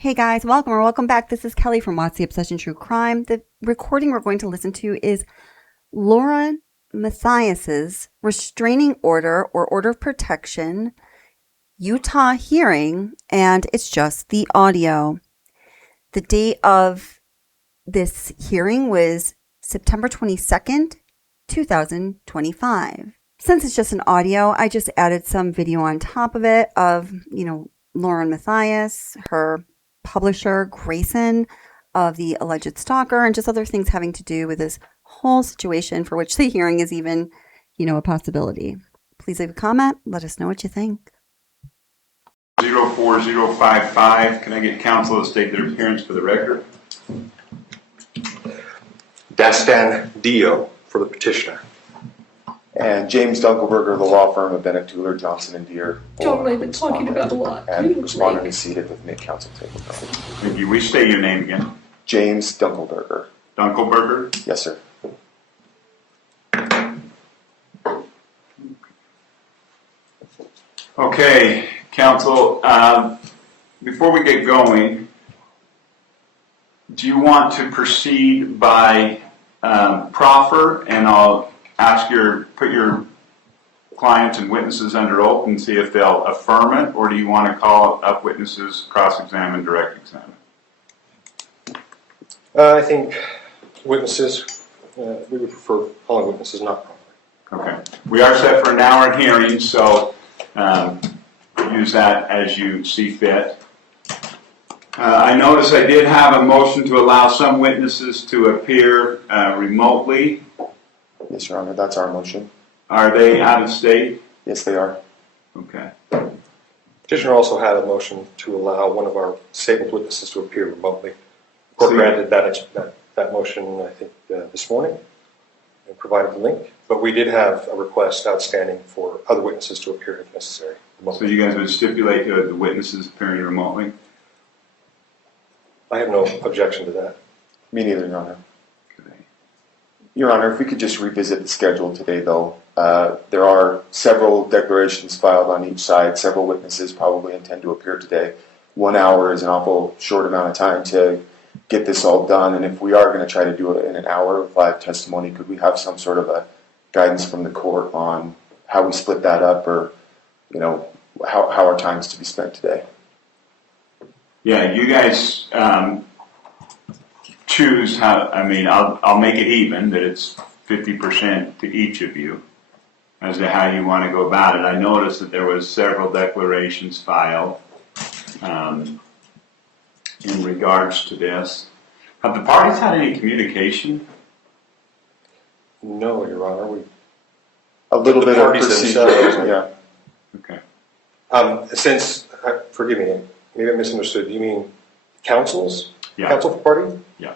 Hey guys, welcome back. This is Kelly from What's the Obsession True Crime. The recording we're going to listen to is Lauren Matthias's restraining order or order of protection Utah hearing, and it's just the audio. The date of this hearing was September 22nd, 2025. Since it's just an audio, I just added some video on top of it of, Lauren Matthias, her publisher, Grayson, of the alleged stalker, and just other things having to do with this whole situation for which the hearing is even, a possibility. Please leave a comment. Let us know what you think. 04055. Can I get counsel to state their appearance for the record? Dastan Dio for the petitioner. And James Dunkelberger, the law firm of Bennett, Tueller, Johnson, and Deere. John, I've been talking about a lot. And respondent is seated with mid-counsel table. Thank you. We state your name again. James Dunkelberger. Dunkelberger? Yes, sir. Okay, counsel, before we get going, do you want to proceed by proffer, and I'll ask put your clients and witnesses under oath and see if they'll affirm it, or do you want to call up witnesses, cross-examine, direct examine? I think witnesses, we would prefer calling witnesses not proper. Okay. We are set for an hour hearing, so use that as you see fit. I notice I did have a motion to allow some witnesses to appear remotely. Yes, Your Honor, that's our motion. Are they out of state? Yes, they are. Okay. Petitioner also had a motion to allow one of our statement witnesses to appear remotely. The court granted that motion, I think, this morning and provided the link. But we did have a request outstanding for other witnesses to appear if necessary remotely. So you guys would stipulate the witnesses appearing remotely? I have no objection to that. Me neither, Your Honor. Okay. Your Honor, if we could just revisit the schedule today, though. There are several declarations filed on each side. Several witnesses probably intend to appear today. 1 hour is an awful short amount of time to get this all done, and if we are going to try to do it in an hour of live testimony, could we have some sort of a guidance from the court on how we split that up, or how our time is to be spent today? Yeah, you guys choose how. I mean, I'll make it even, that it's 50% to each of you as to how you want to go about it. I noticed that there was several declarations filed in regards to this. Have the parties had any communication? No, Your Honor. A little bit of procedure, yeah. Okay. Forgive me, maybe I misunderstood. Do you mean counsels? Yeah. Counsel for party? Yeah.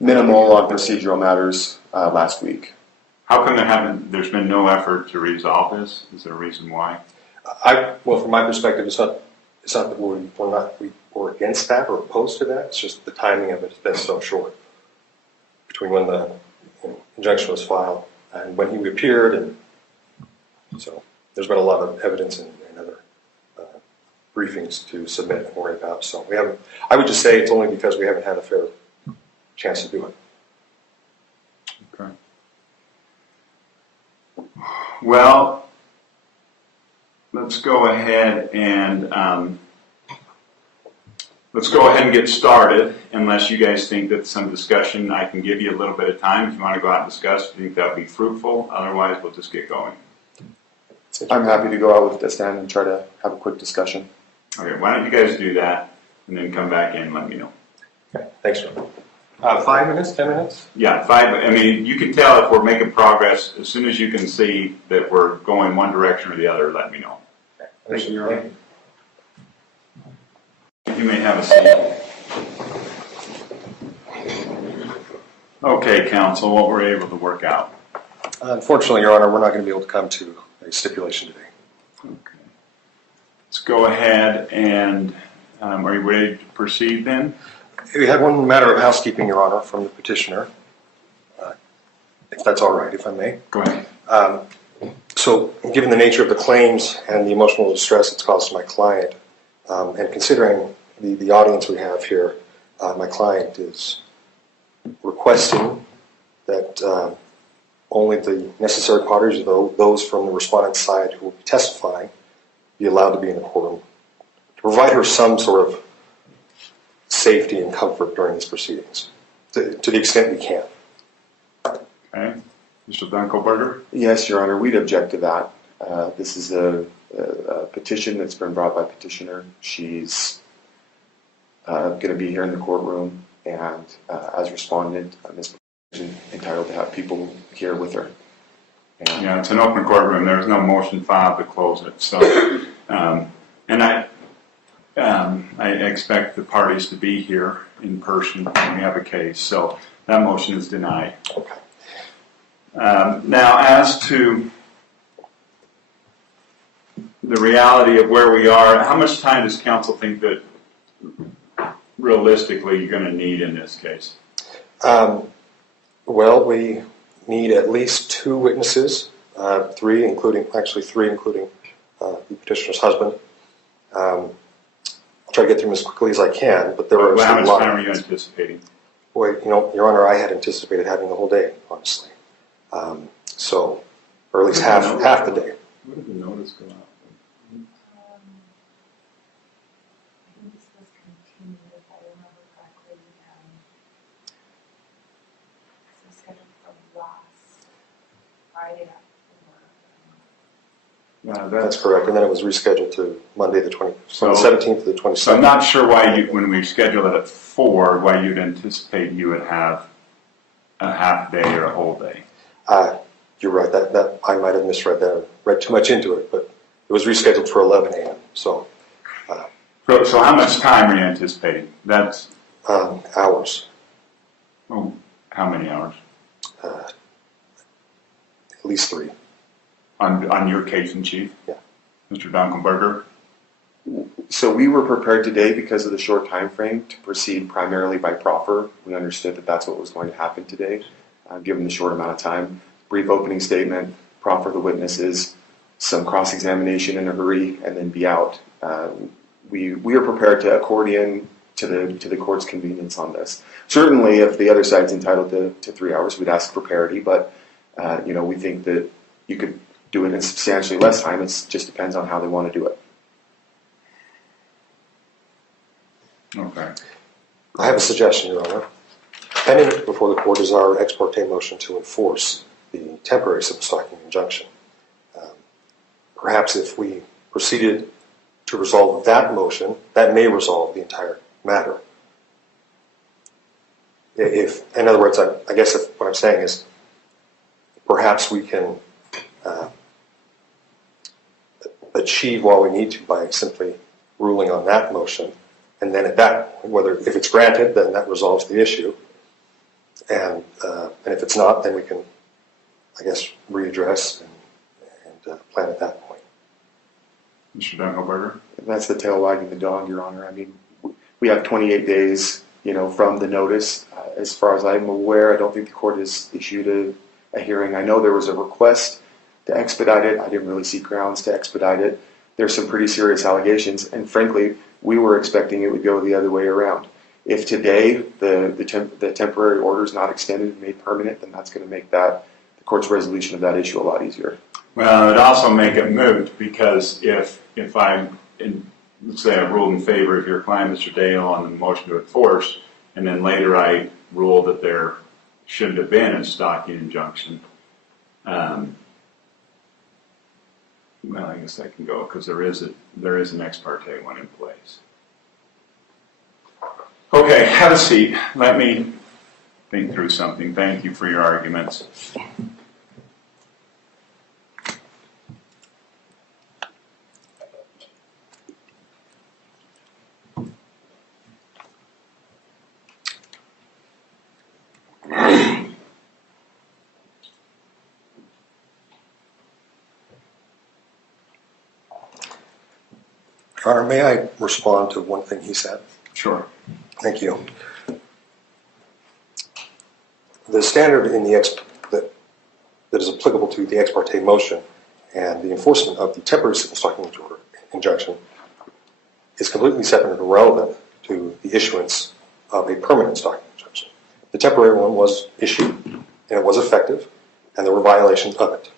Minimal on procedural matters last week. How come there's been no effort to resolve this? Is there a reason why? Well, from my perspective, it's not that we're against that or opposed to that. It's just the timing of it has been so short between when the injunction was filed and when he appeared, and so there's been a lot of evidence and other briefings to submit and worry about. So we haven't. I would just say it's only because we haven't had a fair chance to do it. Okay. Well, let's go ahead and get started. Unless you guys think that some discussion, I can give you a little bit of time if you want to go out and discuss. Do you think that would be fruitful? Otherwise, we'll just get going. I'm happy to go out with Dastan and try to have a quick discussion. Okay, why don't you guys do that and then come back in and let me know. Okay, thanks, John. 5 minutes, 10 minutes? Yeah, 5. I mean, you can tell if we're making progress as soon as you can see that we're going one direction or the other. Let me know. Okay. Thank you, Your Honor. You may have a seat. Okay, counsel, what we're able to work out. Unfortunately, Your Honor, we're not going to be able to come to a stipulation today. Okay. Let's go ahead and, are you ready to proceed then? We had one matter of housekeeping, Your Honor, from the petitioner, if that's all right, if I may. Go ahead. So, given the nature of the claims and the emotional distress it's caused to my client, and considering the audience we have here, my client is requesting that only the necessary parties, those from the respondent's side who will be testifying, be allowed to be in the courtroom to provide her some sort of safety and comfort during these proceedings, to the extent we can. Okay. Mr. Dunkelberger? Yes, Your Honor, we'd object to that. This is a petition that's been brought by petitioner. She's going to be here in the courtroom, and as respondent, Ms. is entitled to have people here with her. And Yeah, it's an open courtroom. There's no motion filed to close it. So, and I expect the parties to be here in person when we have a case. So that motion is denied. Okay. Now, as to the reality of where we are, how much time does counsel think that realistically you're going to need in this case? Well, we need at least 2 witnesses, three including the petitioner's husband. I'll try to get through them as quickly as I can, but there are Well, how some much time are you anticipating? Boy, Your Honor, I had anticipated having the whole day, honestly. Or at least half the day. Where did the notice go out? I think this was continued, if I remember correctly. So scheduled for last Friday after. That's correct, and then it was rescheduled to Monday the 17th to the 22nd. So I'm not sure why when we scheduled it at 4, why you'd anticipate you would have a half day or a whole day. You're right. That I might have misread that. Read too much into it, but it was rescheduled for 11 a.m. So how much time are you anticipating? That's hours. how many hours? At least 3. On your case in chief? Yeah. Mr. Dunkelberger? so we were prepared today because of the short time frame to proceed primarily by proffer. We understood that that's what was going to happen today, given the short amount of time. Brief opening statement, proffer the witnesses, some cross-examination in a hurry, and then be out. We are prepared to accordion to the court's convenience on this. Certainly, if the other side's entitled to 3 hours, we'd ask for parity, but we think that you could do it in substantially less time. It just depends on how they want to do it. Okay. I have a suggestion, Your Honor. Pending before the court is our ex parte motion to enforce the temporary civil stalking injunction. Perhaps if we proceeded to resolve that motion, that may resolve the entire matter. In other words, I guess what I'm saying is perhaps we can achieve what we need to by simply ruling on that motion, and then if it's granted, then that resolves the issue, and if it's not, then we can, I guess, readdress and plan at that point. Mr. Dunkelberger? That's the tail wagging the dog, Your Honor. I mean, we have 28 days, from the notice. As far as I'm aware, I don't think the court has issued a hearing. I know there was a request to expedite it. I didn't really see grounds to expedite it. There's some pretty serious allegations, and frankly, we were expecting it would go the other way around. If today the temporary order is not extended and made permanent, then that's going to make the court's resolution of that issue a lot easier. Well, it'd also make it moot, because if let's say I ruled in favor of your client, Mr. Dale, on the motion to enforce, and then later I ruled that there shouldn't have been a stalking injunction, well, I guess that can go, because there is an ex parte one in place. Okay, have a seat. Let me think through something. Thank you for your arguments. Your Honor, may I respond to one thing he said? Sure. Thank you. The standard in that is applicable to the ex parte motion and the enforcement of the temporary civil stalking injunction is completely separate and irrelevant the issuance of a permanent stalking injunction. The temporary one was issued, and it was effective, and there were violations of it.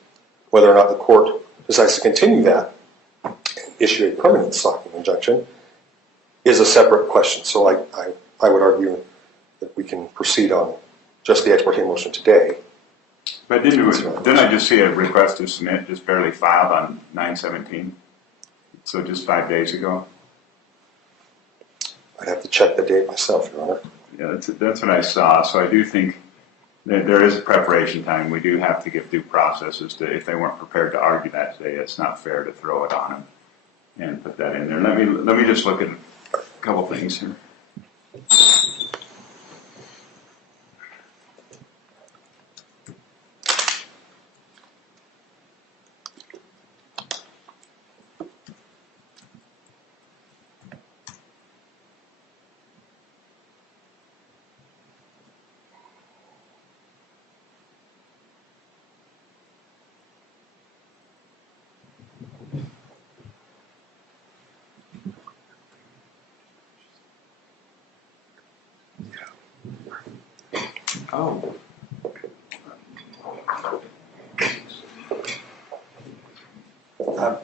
Whether or not the court decides to continue that and issue a permanent stalking injunction is a separate question. So I would argue that we can proceed on just the ex parte motion today. But didn't I just see a request to submit just barely filed on 9/17? So just 5 days ago? I'd have to check the date myself, Your Honor. Yeah, that's what I saw. So I do think that there is preparation time. We do have to give due processes to, if they weren't prepared to argue that today, it's not fair to throw it on them and put that in there. Let me just look at a couple things here. Oh.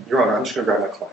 Your Honor, I'm just going to grab my client.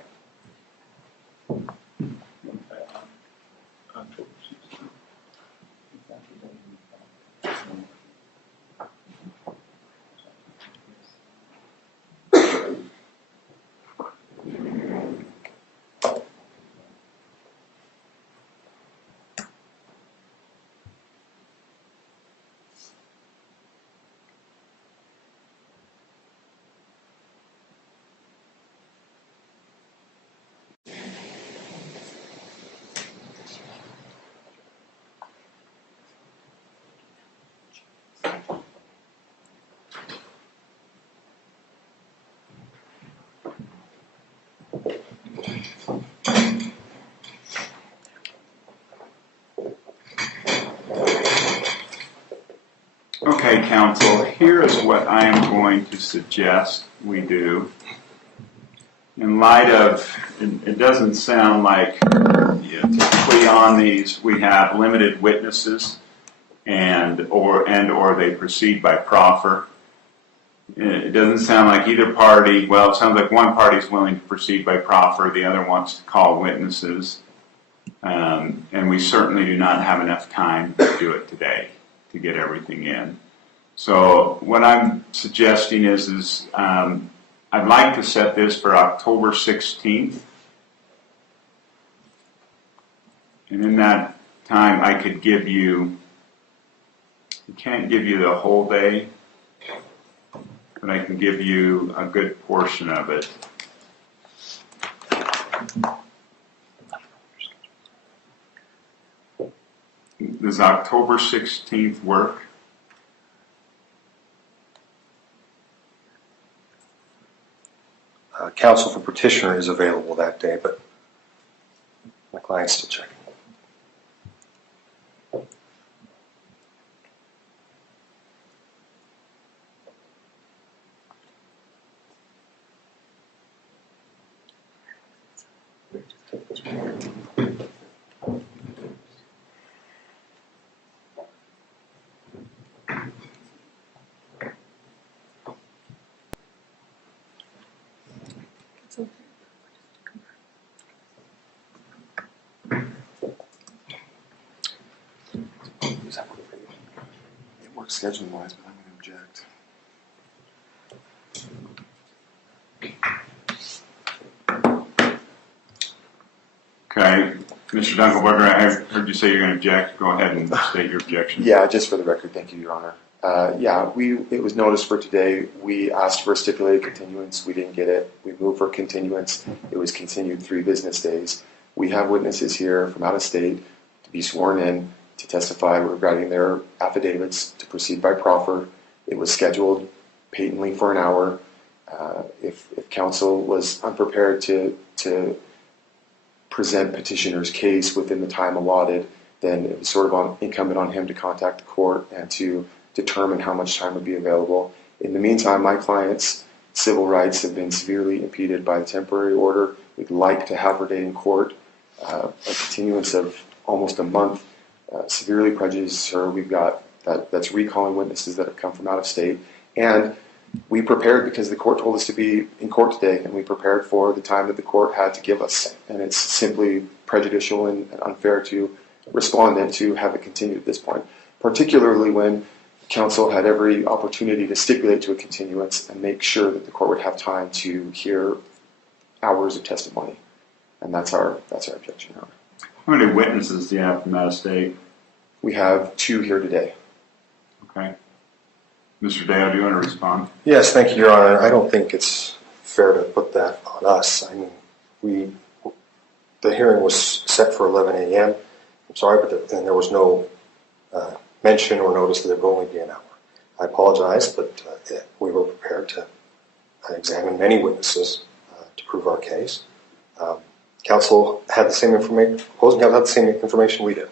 Okay, counsel, here is what I am going to suggest we do. In light of, it doesn't sound like typically on these we have limited witnesses and or they proceed by proffer. It doesn't sound like either party, well, it sounds like one party is willing to proceed by proffer, the other wants to call witnesses. And we certainly do not have enough time to do it today to get everything in. So what I'm suggesting is I'd like to set this for October 16th. And in that time I could give you, I can't give you the whole day, but I can give you a good portion of it. Does October 16th work? Counsel for petitioner is available that day, but my client's still checking. It works scheduling wise, but I'm going to object. Okay, Mr. Dunkelberger, I heard you say you're going to object. Go ahead and state your objection. Yeah, just for the record, thank you, Your Honor. It was noticed for today. We asked for a stipulated continuance. We didn't get it. We moved for continuance. It was continued 3 business days. We have witnesses here from out of state to be sworn in to testify regarding their affidavits to proceed by proffer. It was scheduled patently for an hour. If counsel was unprepared to present petitioner's case within the time allotted, then it was sort of incumbent on him to contact the court and to determine how much time would be available. In the meantime, my client's civil rights have been severely impeded by the temporary order. We'd like to have her day in court. A continuance of almost a month, severely prejudiced her. We've got that's recalling witnesses that have come from out of state. And we prepared because the court told us to be in court today, and we prepared for the time that the court had to give us. And it's simply prejudicial and unfair to respondent to have it continue at this point, particularly when counsel had every opportunity to stipulate to a continuance and make sure that the court would have time to hear hours of testimony. And that's our objection, Your Honor. How many witnesses do you have from out of state? We have 2 here today. Okay. Mr. Dale, do you want to respond? Yes, thank you, Your Honor. I don't think it's fair to put that on us. I mean, the hearing was set for 11 a.m. I'm sorry, but then there was no mention or notice that it would only be an hour. I apologize, but we were prepared to examine many witnesses to prove our case. Counsel had the same information. Opposing counsel had the same information we did.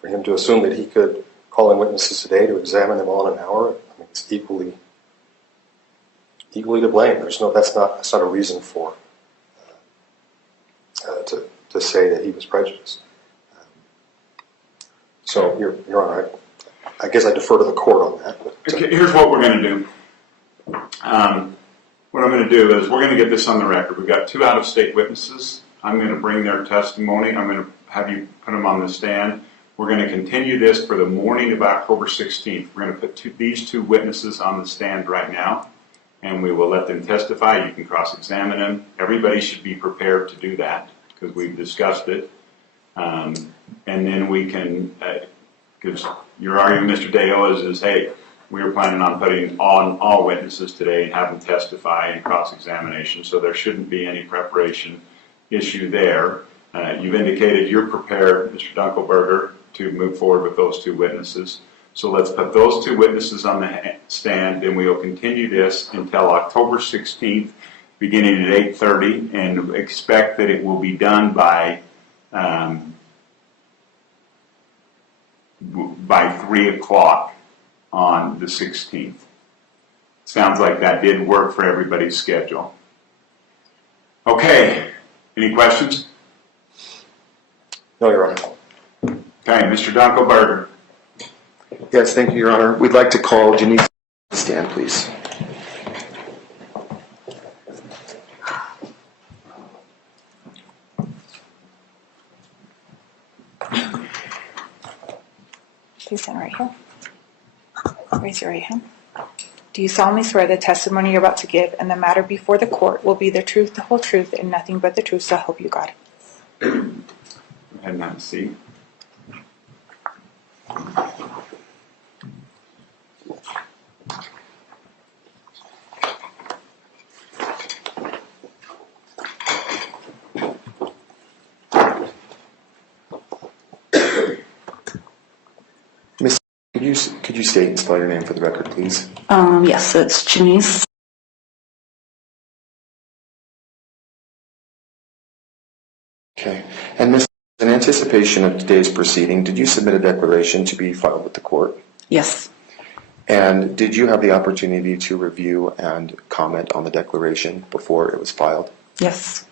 For him to assume that he could call in witnesses today to examine them all in an hour, I mean, it's equally to blame. That's not a reason for to say that he was prejudiced. So, Your Honor, I guess I defer to the court on that. Okay, here's what we're going to do. What I'm going to do is we're going to get this on the record. We've got 2 out-of-state witnesses. I'm going to bring their testimony. I'm going to have you put them on the stand. We're going to continue this for the morning of October 16th. We're going to put these 2 witnesses on the stand right now, and we will let them testify. You can cross-examine them. Everybody should be prepared to do that because we've discussed it. And then we can, because your argument, Mr. Dale, is, hey, we were planning on putting on all witnesses today and have them testify in cross-examination, so there shouldn't be any preparation issue there. You've indicated you're prepared, Mr. Dunkelberger, to move forward with those 2 witnesses. So let's put those 2 witnesses on the stand, and we'll continue this until October 16th, beginning at 8:30, and expect that it will be done by 3 o'clock on the 16th. Sounds like that did work for everybody's schedule. Okay, any questions? No, Your Honor. Okay, Mr. Dunkelberger. Yes, thank you, Your Honor. We'd like to call Janice to the stand, please. Please stand right here. Raise your right hand. Do you solemnly swear the testimony you're about to give and the matter before the court will be the truth, the whole truth, and nothing but the truth, so help you God? Go ahead and have a seat. Miss, could you state and spell your name for the record, please? Yes, it's Janice. Okay. And Miss, in anticipation of today's proceeding, did you submit a declaration to be filed with the court? Yes. And did you have the opportunity to review and comment on the declaration before it was filed? Yes.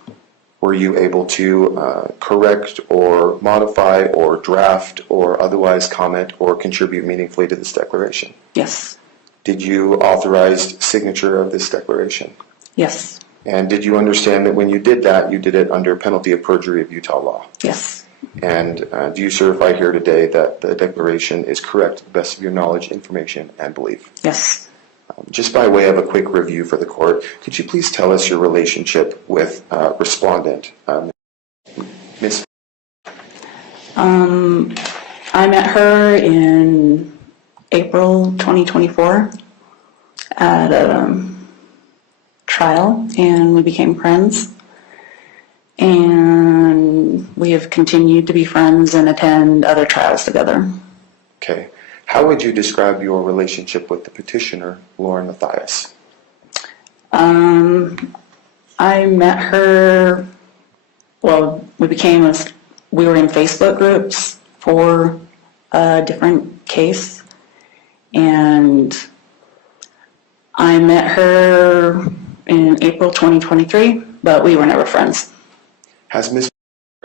Were you able to correct or modify or draft or otherwise comment or contribute meaningfully to this declaration? Yes. Did you authorize signature of this declaration? Yes. And did you understand that when you did that, you did it under penalty of perjury of Utah law? Yes. And do you certify here today that the declaration is correct to the best of your knowledge, information, and belief? Yes. Just by way of a quick review for the court, could you please tell us your relationship with respondent, Miss? I met her in April 2024 at a trial, and we became friends. And we have continued to be friends and attend other trials together. Okay. How would you describe your relationship with the petitioner, Lauren Matthias? I met her, well, we were in Facebook groups for a different case. And I met her in April 2023, but we were never friends. Has Ms.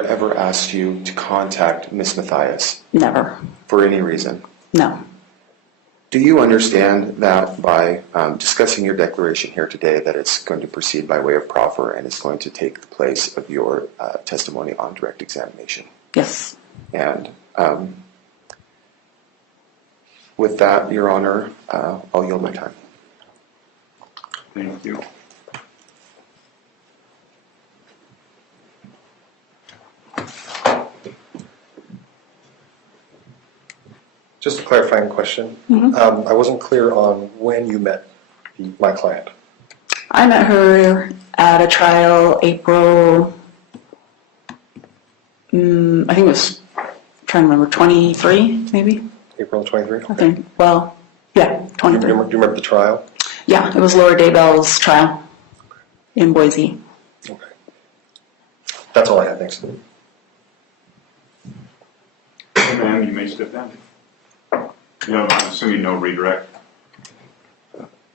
ever asked you to contact Miss Matthias Never. for any reason? No. Do you understand that by discussing your declaration here today that it's going to proceed by way of proffer and it's going to take the place of your testimony on direct examination? Yes. And with that, Your Honor, I'll yield my time. Thank you. Just a clarifying question. I wasn't clear on when you met my client. I met her at a trial April, I think it was, I'm trying to remember, 23 maybe? April 23? I think, well, yeah, Do you 23. remember the trial? Yeah, it was Laura Daybell's trial in Boise. Okay. That's all I had, thanks. Ma'am, you may step down. Yeah, I'm assuming no redirect.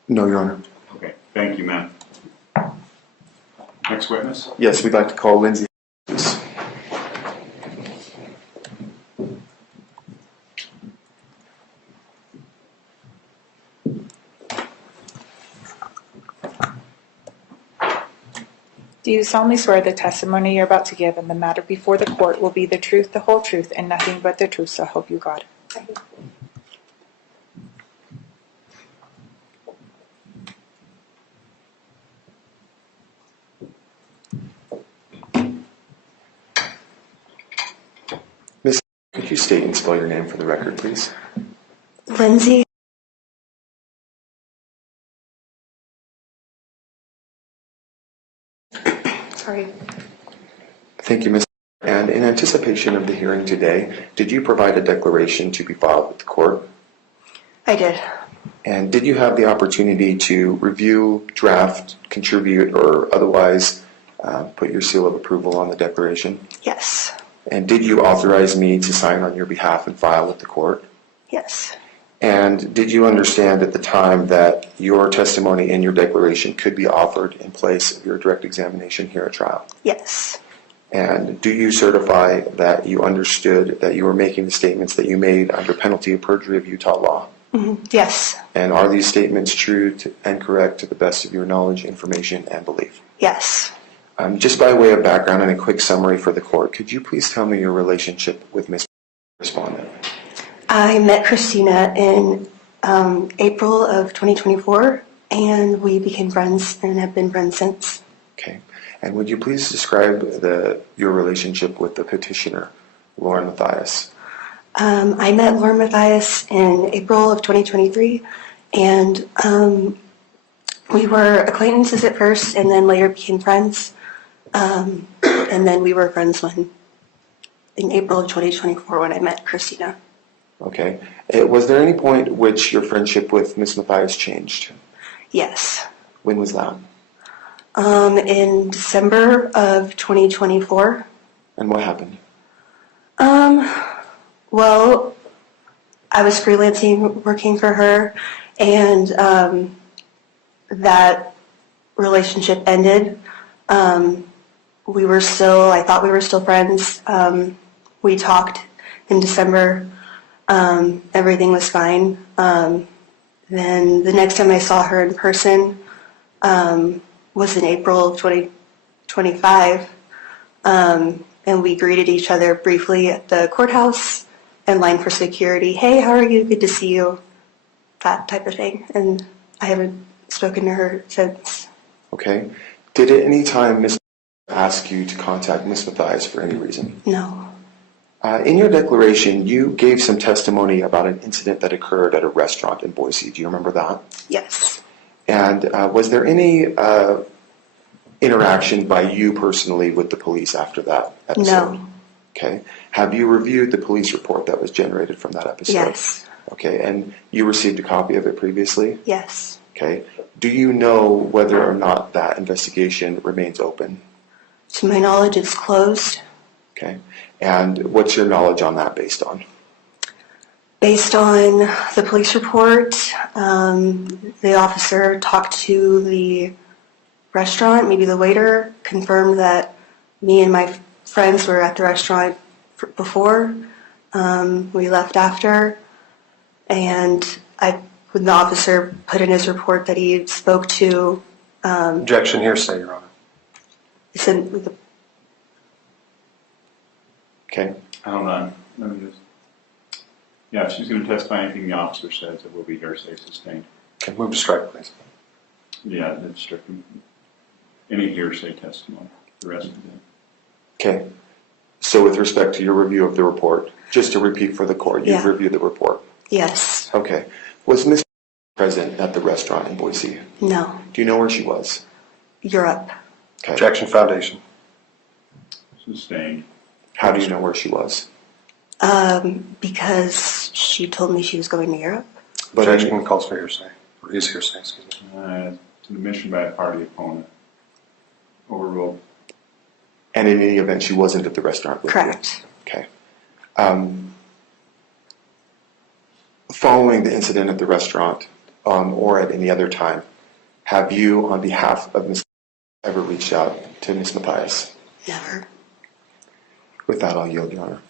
No, Your Honor. Okay, thank you, ma'am. Next witness. Yes, we'd like to call Lindsay, please. Do you solemnly swear the testimony you're about to give and the matter before the court will be the truth, the whole truth, and nothing but the truth, so help you God? Miss, could you state and spell your name for the record, please? Lindsay. Sorry. Thank you, Ms. And in anticipation of the hearing today, did you provide a declaration to be filed with the court? I did. And did you have the opportunity to review, draft, contribute, or otherwise put your seal of approval on the declaration? Yes. And did you authorize me to sign on your behalf and file with the court? Yes. And did you understand at the time that your testimony and your declaration could be offered in place of your direct examination here at trial? Yes. And do you certify that you understood that you were making the statements that you made under penalty of perjury of Utah law? Yes. And are these statements true and correct to the best of your knowledge, information, and belief? Yes. Just by way of background and a quick summary for the court, could you please tell me your relationship with Ms. Respondent? I met Christina in April of 2024, and we became friends and have been friends since. Okay. And would you please describe your relationship with the petitioner, Lauren Matthias? I met Lauren Matthias in April of 2023, and we were acquaintances at first and then later became friends. And then we were friends in April of 2024 when I met Christina. Okay. Was there any point at which your friendship with Ms. Matthias changed? Yes. When was that? In December of 2024. And what happened? Well, I was freelancing, working for her, and that relationship ended. I thought we were still friends. We talked in December. Everything was fine. Then the next time I saw her in person was in April of 2025. And we greeted each other briefly at the courthouse and lined for security. Hey, how are you? Good to see you. That type of thing. And I haven't spoken to her since. Okay. Did at any time Ms. ask you to contact Ms. Matthias for any reason? No. In your declaration, you gave some testimony about an incident that occurred at a restaurant in Boise. Do you remember that? Yes. And was there any interaction by you personally with the police after that episode? No. Okay. Have you reviewed the police report that was generated from that episode? Yes. Okay. And you received a copy of it previously? Yes. Okay. Do you know whether or not that investigation remains open? To my knowledge, it's closed. Okay. And what's your knowledge on that based on? Based on the police report, the officer talked to the restaurant, maybe the waiter, confirmed that me and my friends were at the restaurant before. We left after, and the officer put in his report that he spoke to. Objection, hearsay, Your Honor. Okay. Hold on, let me just, yeah, if she's gonna testify anything the officer says, it will be hearsay sustained. Okay, move to strike, please. Yeah, that's stricken. Any hearsay testimony, the rest of it. Okay. So with respect to your review of the report, just to repeat for the court, you've Yeah. reviewed the report. Yes. Okay. Was Ms. present at the restaurant in Boise? No. Do you know where she was? Europe. Okay. Objection, foundation. Sustained. How do you know where she was? Because she told me she was going to Europe. But Objection calls for hearsay, or is hearsay, excuse me. To the mission by a party opponent. Overruled. And in any event, she wasn't at the restaurant with you? Correct. Okay. Following the incident at the restaurant, or at any other time, have you, on behalf of Ms. ever reached out to Ms. Matthias? Never. With that, I'll yield, Your Honor.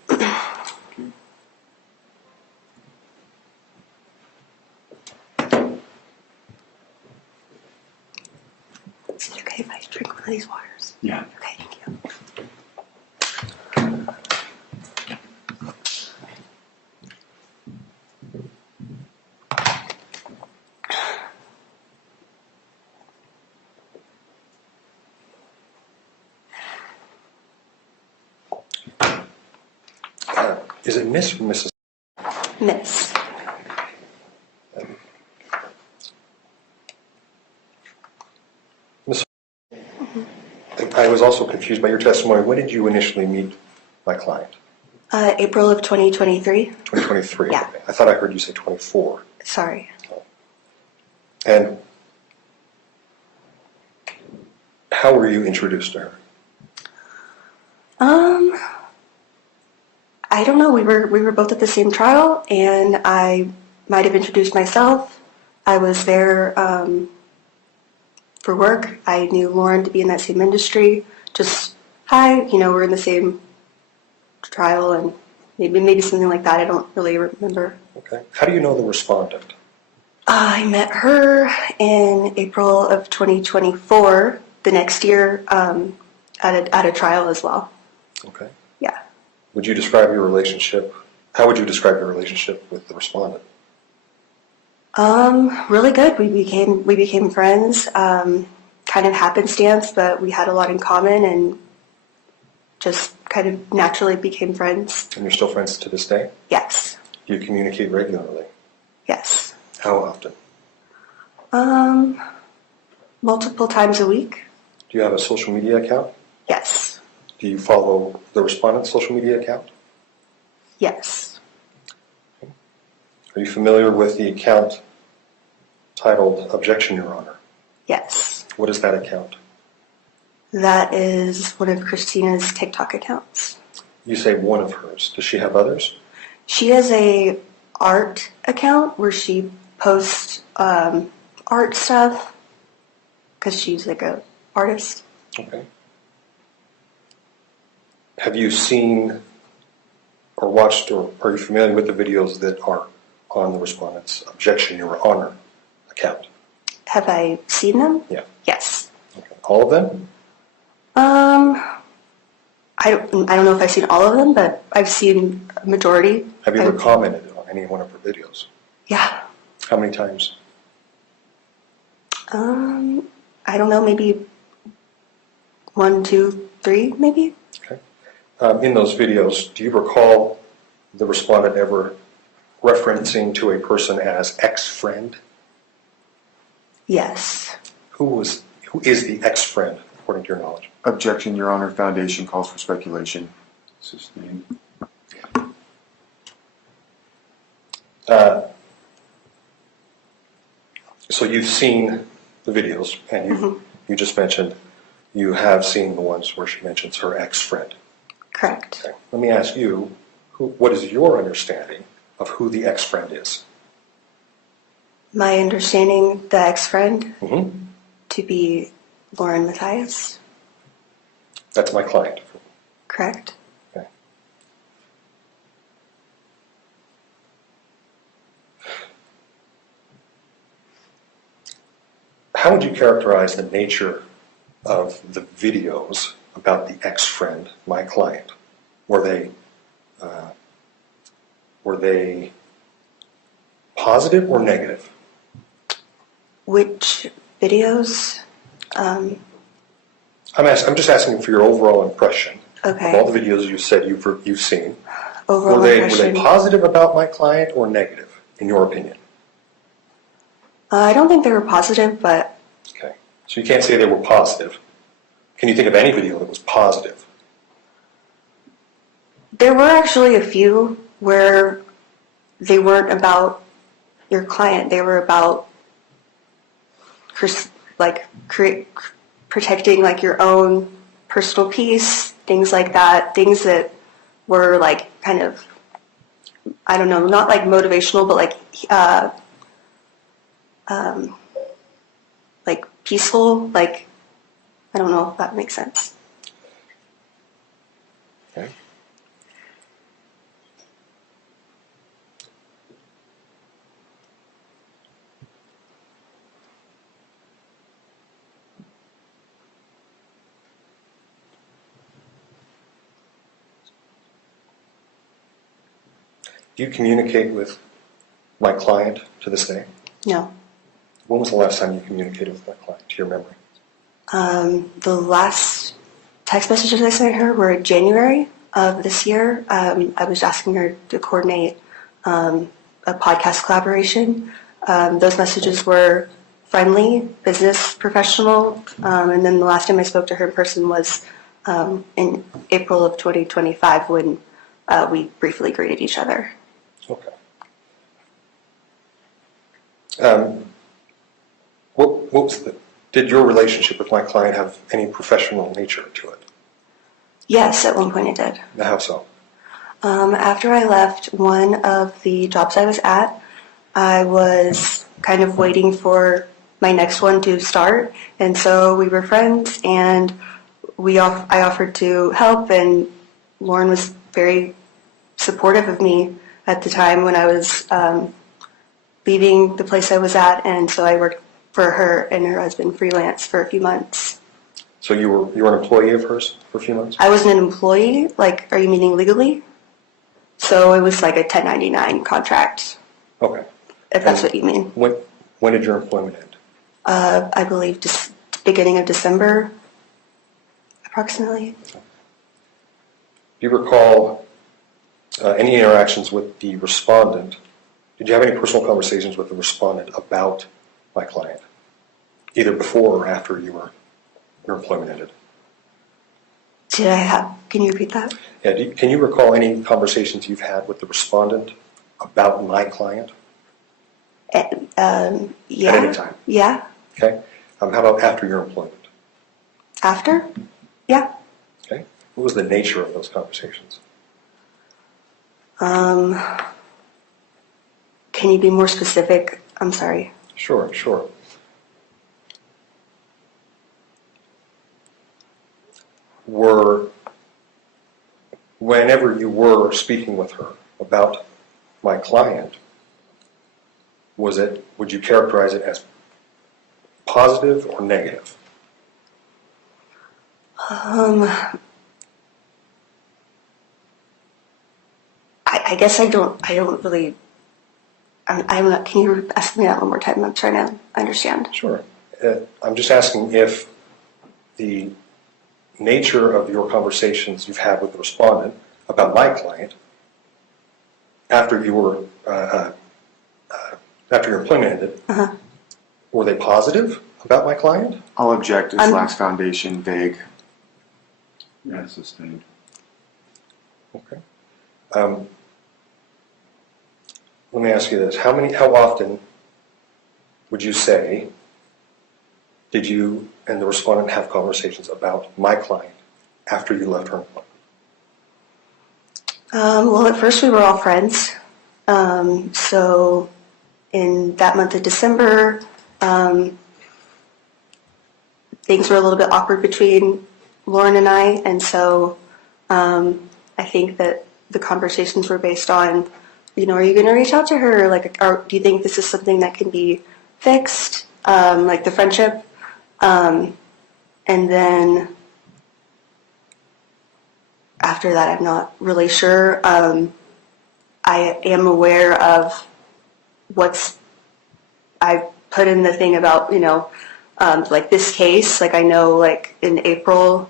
Is it okay if I drink one of these waters? Yeah. Okay, thank you. Is it Miss or Mrs.? Miss. Miss. I was also confused by your testimony. When did you initially meet my client? April of 2023. 2023? Yeah. Okay. I thought I heard you say 24. Sorry. And how were you introduced to her? I don't know. We were both at the same trial, and I might have introduced myself. I was there for work. I knew Lauren to be in that same industry. Just hi, we're in the same trial, and maybe something like that. I don't really remember. Okay. How do you know the respondent? I met her in April of 2024. The next year, at a trial as well. Okay. Yeah. Would you describe your relationship? How would you describe your relationship with the respondent? Really good. We became friends. Kind of happenstance, but we had a lot in common, and just kind of naturally became friends. And you're still friends to this day? Yes. Do you communicate regularly? Yes. How often? Multiple times a week. Do you have a social media account? Yes. Do you follow the respondent's social media account? Yes. Are you familiar with the account titled Objection, Your Honor? Yes. What is that account? That is one of Christina's TikTok accounts. You say one of hers. Does she have others? She has a art account where she posts art stuff because she's like a artist. Okay. Have you seen or watched, or are you familiar with the videos that are on the respondent's Objection, Your Honor account? Have I seen them? Yeah. Yes. Okay. All of them? I don't know if I've seen all of them, but I've seen a majority. Have you ever commented on any one of her videos? Yeah. How many times? I don't know, maybe 1, 2, 3, maybe. Okay. In those videos, do you recall the respondent ever referencing to a person as ex-friend? Yes. Who is the ex-friend, according to your knowledge? Objection, Your Honor. Foundation calls for speculation. Sustained. So you've seen the videos, and you just mentioned you have seen the ones where she mentions her ex-friend. Correct. Okay. Let me ask you, what is your understanding of who the ex-friend is? My understanding, the ex-friend Mm-hmm. to be Lauren Matthias. That's my client. Correct. Okay. How would you characterize the nature of the videos about the ex-friend, my client? Were they positive or negative? Which videos? I'm just asking for your overall impression Okay. of all the videos you said you've seen. Overall Were they impression. positive about my client or negative, in your opinion? I don't think they were positive, but Okay, so you can't say they were positive. Can you think of any video that was positive? there were actually a few where they weren't about your client. They were about protecting like your own personal peace, things like that. Things that were like kind of, I don't know, not like motivational, but like peaceful. Like, I don't know if that makes sense. Okay. Do you communicate with my client to this day? No. When was the last time you communicated with my client, to your memory? The last text messages I sent her were in January of this year. I was asking her to coordinate a podcast collaboration. Those messages were friendly, business, professional, and then the last time I spoke to her in person was in April of 2025 when we briefly greeted each other. Okay. Did your relationship with my client have any professional nature to it? Yes, at one point it did. How so? After I left one of the jobs I was at, I was kind of waiting for my next one to start, and so we were friends, and I offered to help, and Lauren was very supportive of me at the time when I was leaving the place I was at, and so I worked for her and her husband freelance for a few months. So you were an employee of hers for a few months? I wasn't an employee, like, are you meaning legally? So it was like a 1099 contract, Okay. if that's what you mean. When did your employment end? I believe just beginning of December, approximately. Do you recall any interactions with the respondent? Did you have any personal conversations with the respondent about my client, either before or after your employment ended? Can you repeat that? Yeah, can you recall any conversations you've had with the respondent about my client? Yeah. At any time? Yeah. Okay. How about after your employment? After? Yeah. Okay. What was the nature of those conversations? Can you be more specific? I'm sorry. Sure. Whenever you were speaking with her about my client, would you characterize it as positive or negative? I guess I don't really. I'm not. Can you ask me that one more time? I'm trying to understand. Sure. I'm just asking if the nature of your conversations you've had with the respondent about my client after your employment ended, were they positive about my client? I'll object. It's lacks foundation, vague. Yeah, sustained. Okay. Let me ask you this: how often would you say did you and the respondent have conversations about my client after you left her employment? Well, at first we were all friends. So in that month of December, things were a little bit awkward between Lauren and I, and so I think that the conversations were based on, are you going to reach out to her? Like, or do you think this is something that can be fixed? Like the friendship. And then after that, I'm not really sure. I am aware of I put in the thing about, like this case. Like I know, like in April,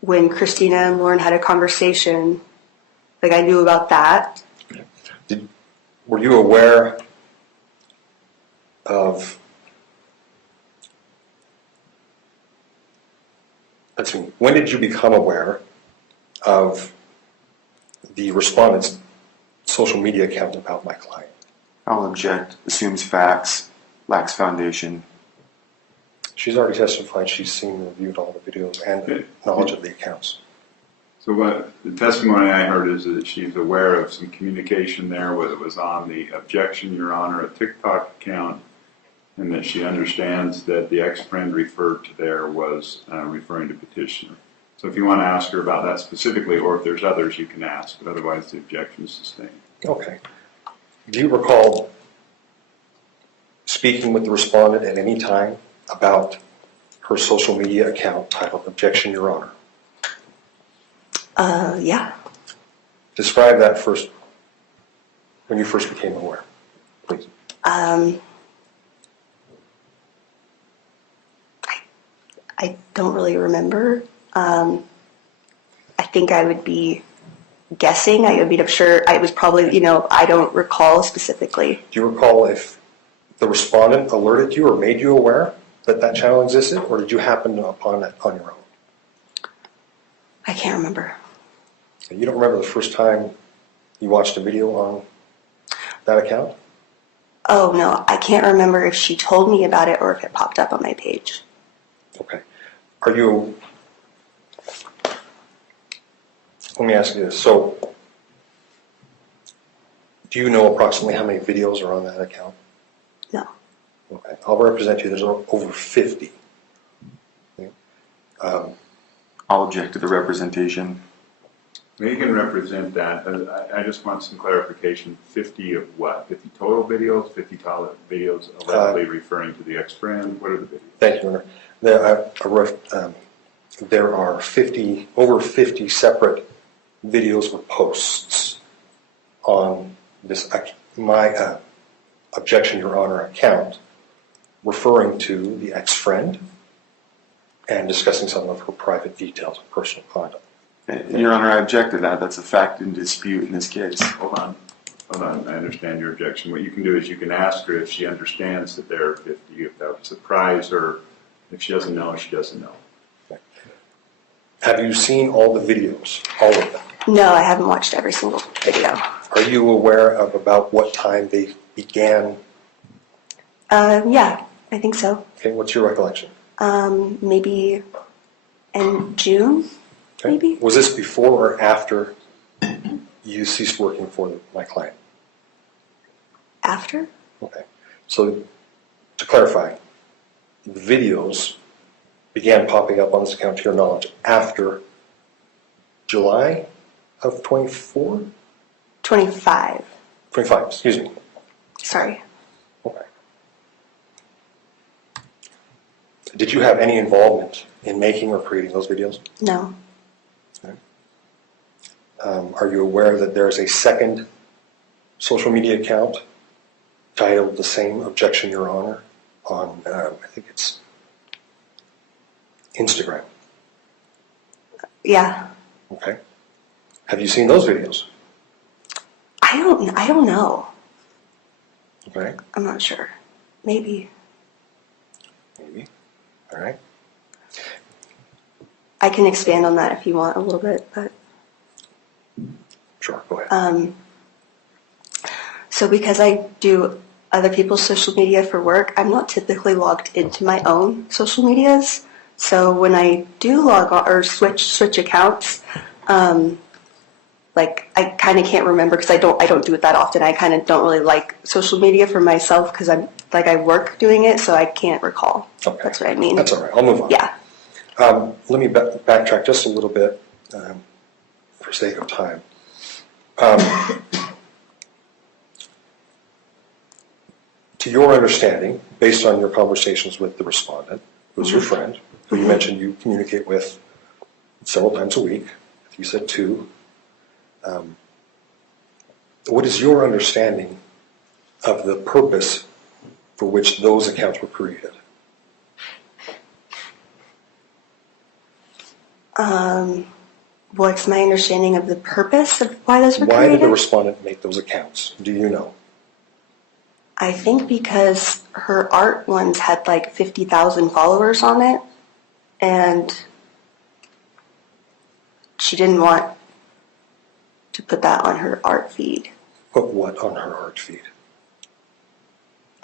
when Christina and Lauren had a conversation, like I knew about that. Were you aware of, let's see, when did you become aware of the respondent's social media account about my client? I'll object. Assumes facts, lacks foundation. She's already testified she's seen and reviewed all the videos and knowledge of the accounts. So what the testimony I heard is that she's aware of some communication there, whether it was on the objection, Your Honor, a TikTok account, and that she understands that the ex-friend referred to there was referring to petitioner. So if you want to ask her about that specifically, or if there's others you can ask, but otherwise the objection is sustained. Okay. Do you recall speaking with the respondent at any time about her social media account titled Objection, Your Honor? Yeah. Describe that first, when you first became aware, please. I don't really remember. I think I would be guessing. I would be sure. I was probably, I don't recall specifically. Do you recall if the respondent alerted you or made you aware that that channel existed, or did you happen upon it on your own? I can't remember. You don't remember the first time you watched a video on that account? Oh, no. I can't remember if she told me about it or if it popped up on my page. Okay. Are you, let me ask you this. So, do you know approximately how many videos are on that account? No. Okay. I'll represent you. There's over 50. Okay. I'll object to the representation. You can represent that. I just want some clarification. 50 of what? 50 total videos? 50 total videos allegedly referring to the ex-friend? What are the videos? Thank you, Your Honor. There are over 50 separate videos or posts on this my Objection, Your Honor account referring to the ex-friend and discussing some of her private details of personal conduct. Your Honor, I object to that. That's a fact in dispute in this case. Hold on. I understand your objection. What you can do is you can ask her if she understands that there are 50, if that would surprise her. If she doesn't know, she doesn't know. Okay. Have you seen all the videos, all of them? No, I haven't watched every single video. Are you aware of about what time they began? Yeah, I think so. Okay, what's your recollection? Maybe in June, Okay. maybe? Was this before or after you ceased working for my client? After? Okay. So, to clarify, the videos began popping up on this account, to your knowledge, after July of 24? 25. 25, excuse me. Sorry. Okay. Did you have any involvement in making or creating those videos? No. Okay. Are you aware that there's a second social media account titled the same Objection, Your Honor on, I think it's Instagram? Yeah. Okay. Have you seen those videos? I don't know. Okay. I'm not sure. Maybe. Maybe. All right. I can expand on that if you want a little bit, but Sure, go ahead. so because I do other people's social media for work, I'm not typically logged into my own social medias. So when I do log on or switch accounts, like I kind of can't remember because I don't do it that often. I kind of don't really like social media for myself because I work doing it, so I can't recall. Okay. That's what I mean. That's all right. I'll move on. Yeah. Let me backtrack just a little bit for sake of time. To your understanding, based on your conversations with the respondent, who's your friend, who you mentioned you communicate with several times a week, you said 2, what is your understanding of the purpose for which those accounts were created? What's my understanding of the purpose of why those were Why created? did the respondent make those accounts? Do you know? I think because her art ones had like 50,000 followers on it, and she didn't want to put that on her art feed. Put what on her art feed?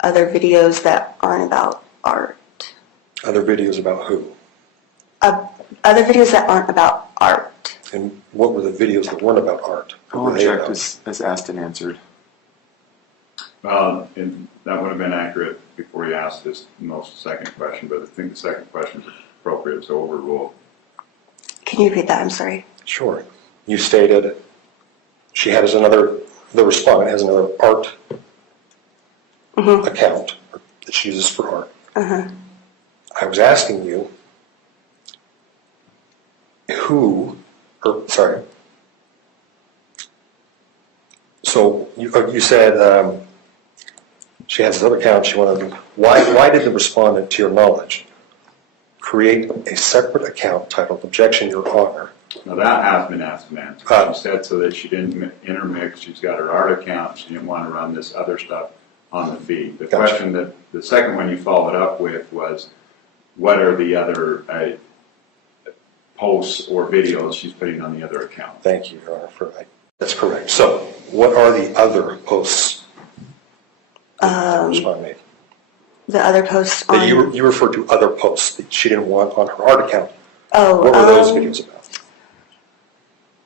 Other videos that aren't about art. Other videos about who? Other videos that aren't about art. And what were the videos that weren't about art? What I'll were they object about? as asked and answered. And that would have been accurate before you asked this most second question, but I think the second question is appropriate, so overrule. Can you repeat that? I'm sorry. Sure. You stated the respondent has another art account that she uses for art. I was asking you so you said she has this other account she wanted. Why did the respondent, to your knowledge, create a separate account titled Objection, Your Honor? Now that has been asked and answered. She said so that she didn't intermix. She's got her art account. She didn't want to run this other stuff on the feed. The Gotcha. question that the second one you followed up with was, what are the other posts or videos she's putting on the other account? Thank you, Your Honor. That's correct. So, what are the other posts that the respondent made? The other posts on... That you referred to other posts that she didn't want on her art account. Oh, what were those videos about?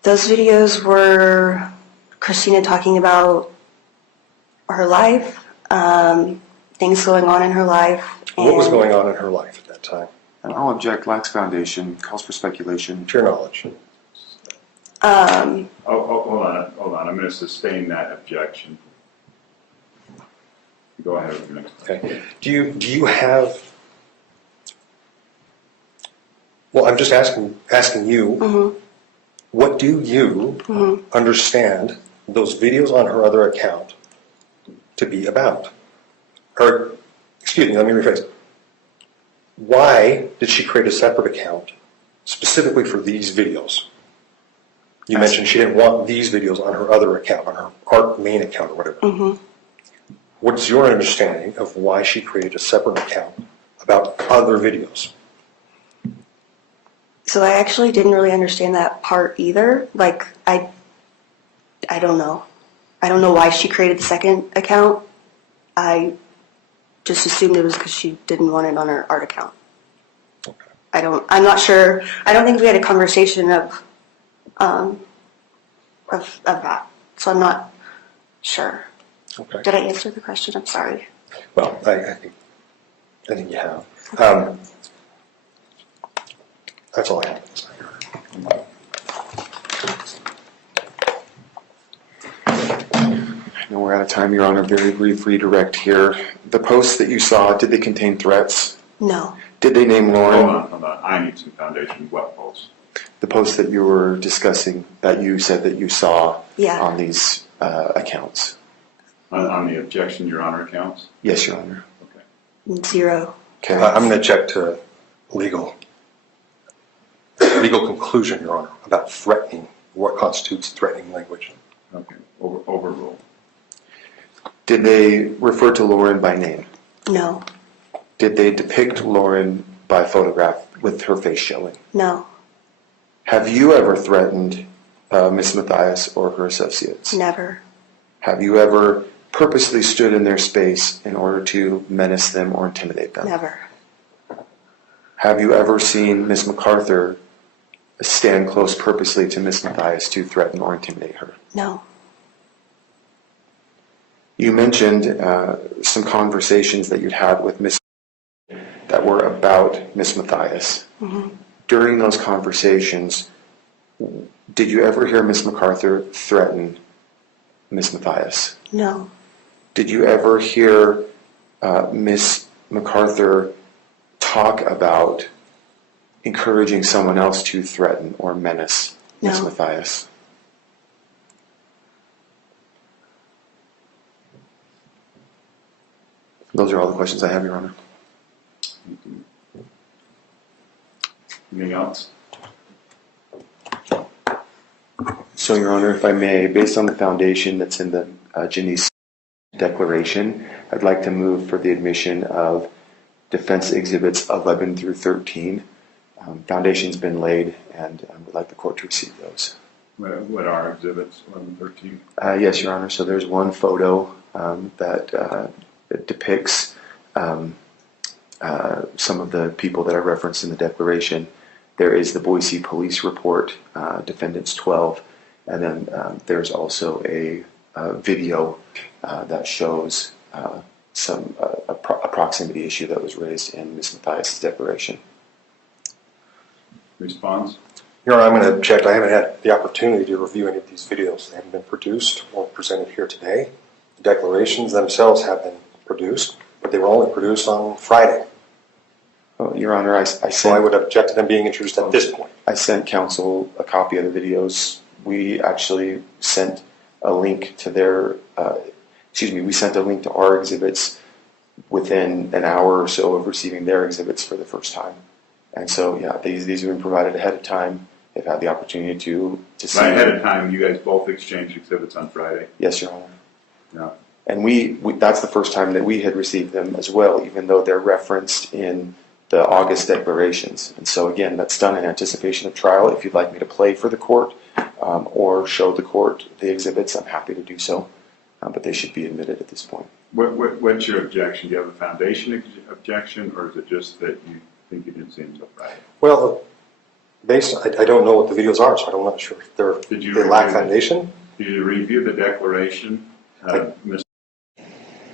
Those videos were Christina talking about her life, things going on in her life. What was going on in her life at that time? And I'll object, lacks foundation, calls for speculation. To your knowledge. Hold on. I'm going to sustain that objection. Go ahead with your next. Okay. Do you have? Well, I'm just asking you. What do you understand those videos on her other account to be about? Or, excuse me, let me rephrase. Why did she create a separate account specifically for these videos? You mentioned she didn't want these videos on her other account, on her art main account or whatever. What's your understanding of why she created a separate account about other videos? So I actually didn't really understand that part either. Like, I don't know. I don't know why she created the second account. I just assumed it was because she didn't want it on her art account. Okay. I'm not sure. I don't think we had a conversation of that. So I'm not sure. Okay. Did I answer the question? I'm sorry. Well, I think you have. That's all I have. I know we're out of time, Your Honor. Very brief redirect here. The posts that you saw, did they contain threats? No. Did they name Lauren? Hold on. I need some foundation. What posts? The posts that you were discussing, that you said that you saw on these accounts? On the objection, Your Honor accounts? Yes, Your Honor. Okay. 0. Okay. I'm going to object to legal conclusion, Your Honor, about threatening. What constitutes threatening language? Okay. Overrule. Did they refer to Lauren by name? No. Did they depict Lauren by photograph with her face showing? No. Have you ever threatened Miss Matthias or her associates? Never. Have you ever purposely stood in their space in order to menace them or intimidate them? Never. Have you ever seen Miss MacArthur stand close purposely to Miss Matthias to threaten or intimidate her? No. You mentioned some conversations that you'd had with Miss that were about Miss Matthias. during those conversations, did you ever hear Miss MacArthur threaten Miss Matthias? No. Did you ever hear Miss MacArthur talk about encouraging someone else to threaten or menace Miss No. Matthias? Those are all the questions I have, Your Honor. Anything else? So, Your Honor, if I may, based on the foundation that's in the Janice declaration, I'd like to move for the admission of defense exhibits 11 through 13. Foundation's been laid, and I would like the court to receive those. What are exhibits 11, 13? Yes, Your Honor. So there's one photo that depicts some of the people that are referenced in the declaration. There is the Boise police report, defendants 12, and then there's also a video that shows some a proximity issue that was raised in Ms. Matthias' declaration. Response? Your Honor, I'm going to object. I haven't had the opportunity to review any of these videos. They haven't been produced or presented here today. The declarations themselves have been produced, but they were only produced on Friday. Oh, Your Honor, So I would object to them being introduced at this point. I sent counsel a copy of the videos. We actually sent a link to their, we sent a link to our exhibits within an hour or so of receiving their exhibits for the first time. And so, yeah, these have been provided ahead of time. They've had the opportunity to see. Right ahead of time, you guys both exchanged exhibits on Friday. Yes, Your Honor. Yeah. And we that's the first time that we had received them as well, even though they're referenced in the August declarations. And so again, that's done in anticipation of trial. If you'd like me to play for the court or show the court the exhibits, I'm happy to do so. But they should be admitted at this point. What's your objection? Do you have a foundation objection, or is it just that you think you didn't see them until Friday? Well, I don't know what the videos are, so I'm not sure if they lack foundation. Did you review the declaration, Ms.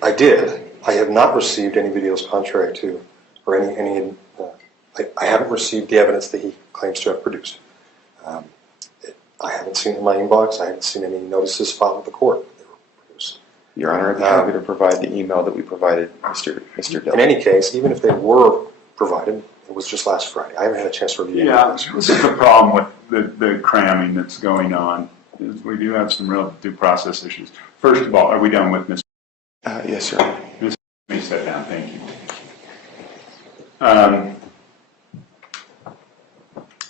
I did. I have not received any videos contrary to, or I haven't received the evidence that he claims to have produced. I haven't seen it in my inbox. I haven't seen any notices filed with the court that they were produced. Your Honor, I'd be happy to provide the email that we provided Mr. Dell. In any case, even if they were provided, it was just last Friday. I haven't had a chance to review it. Yeah, this is the problem with the cramming that's going on. Is we do have some real due process issues. First of all, are we done with Ms. Yes, Your Honor. Let me sit down, thank you.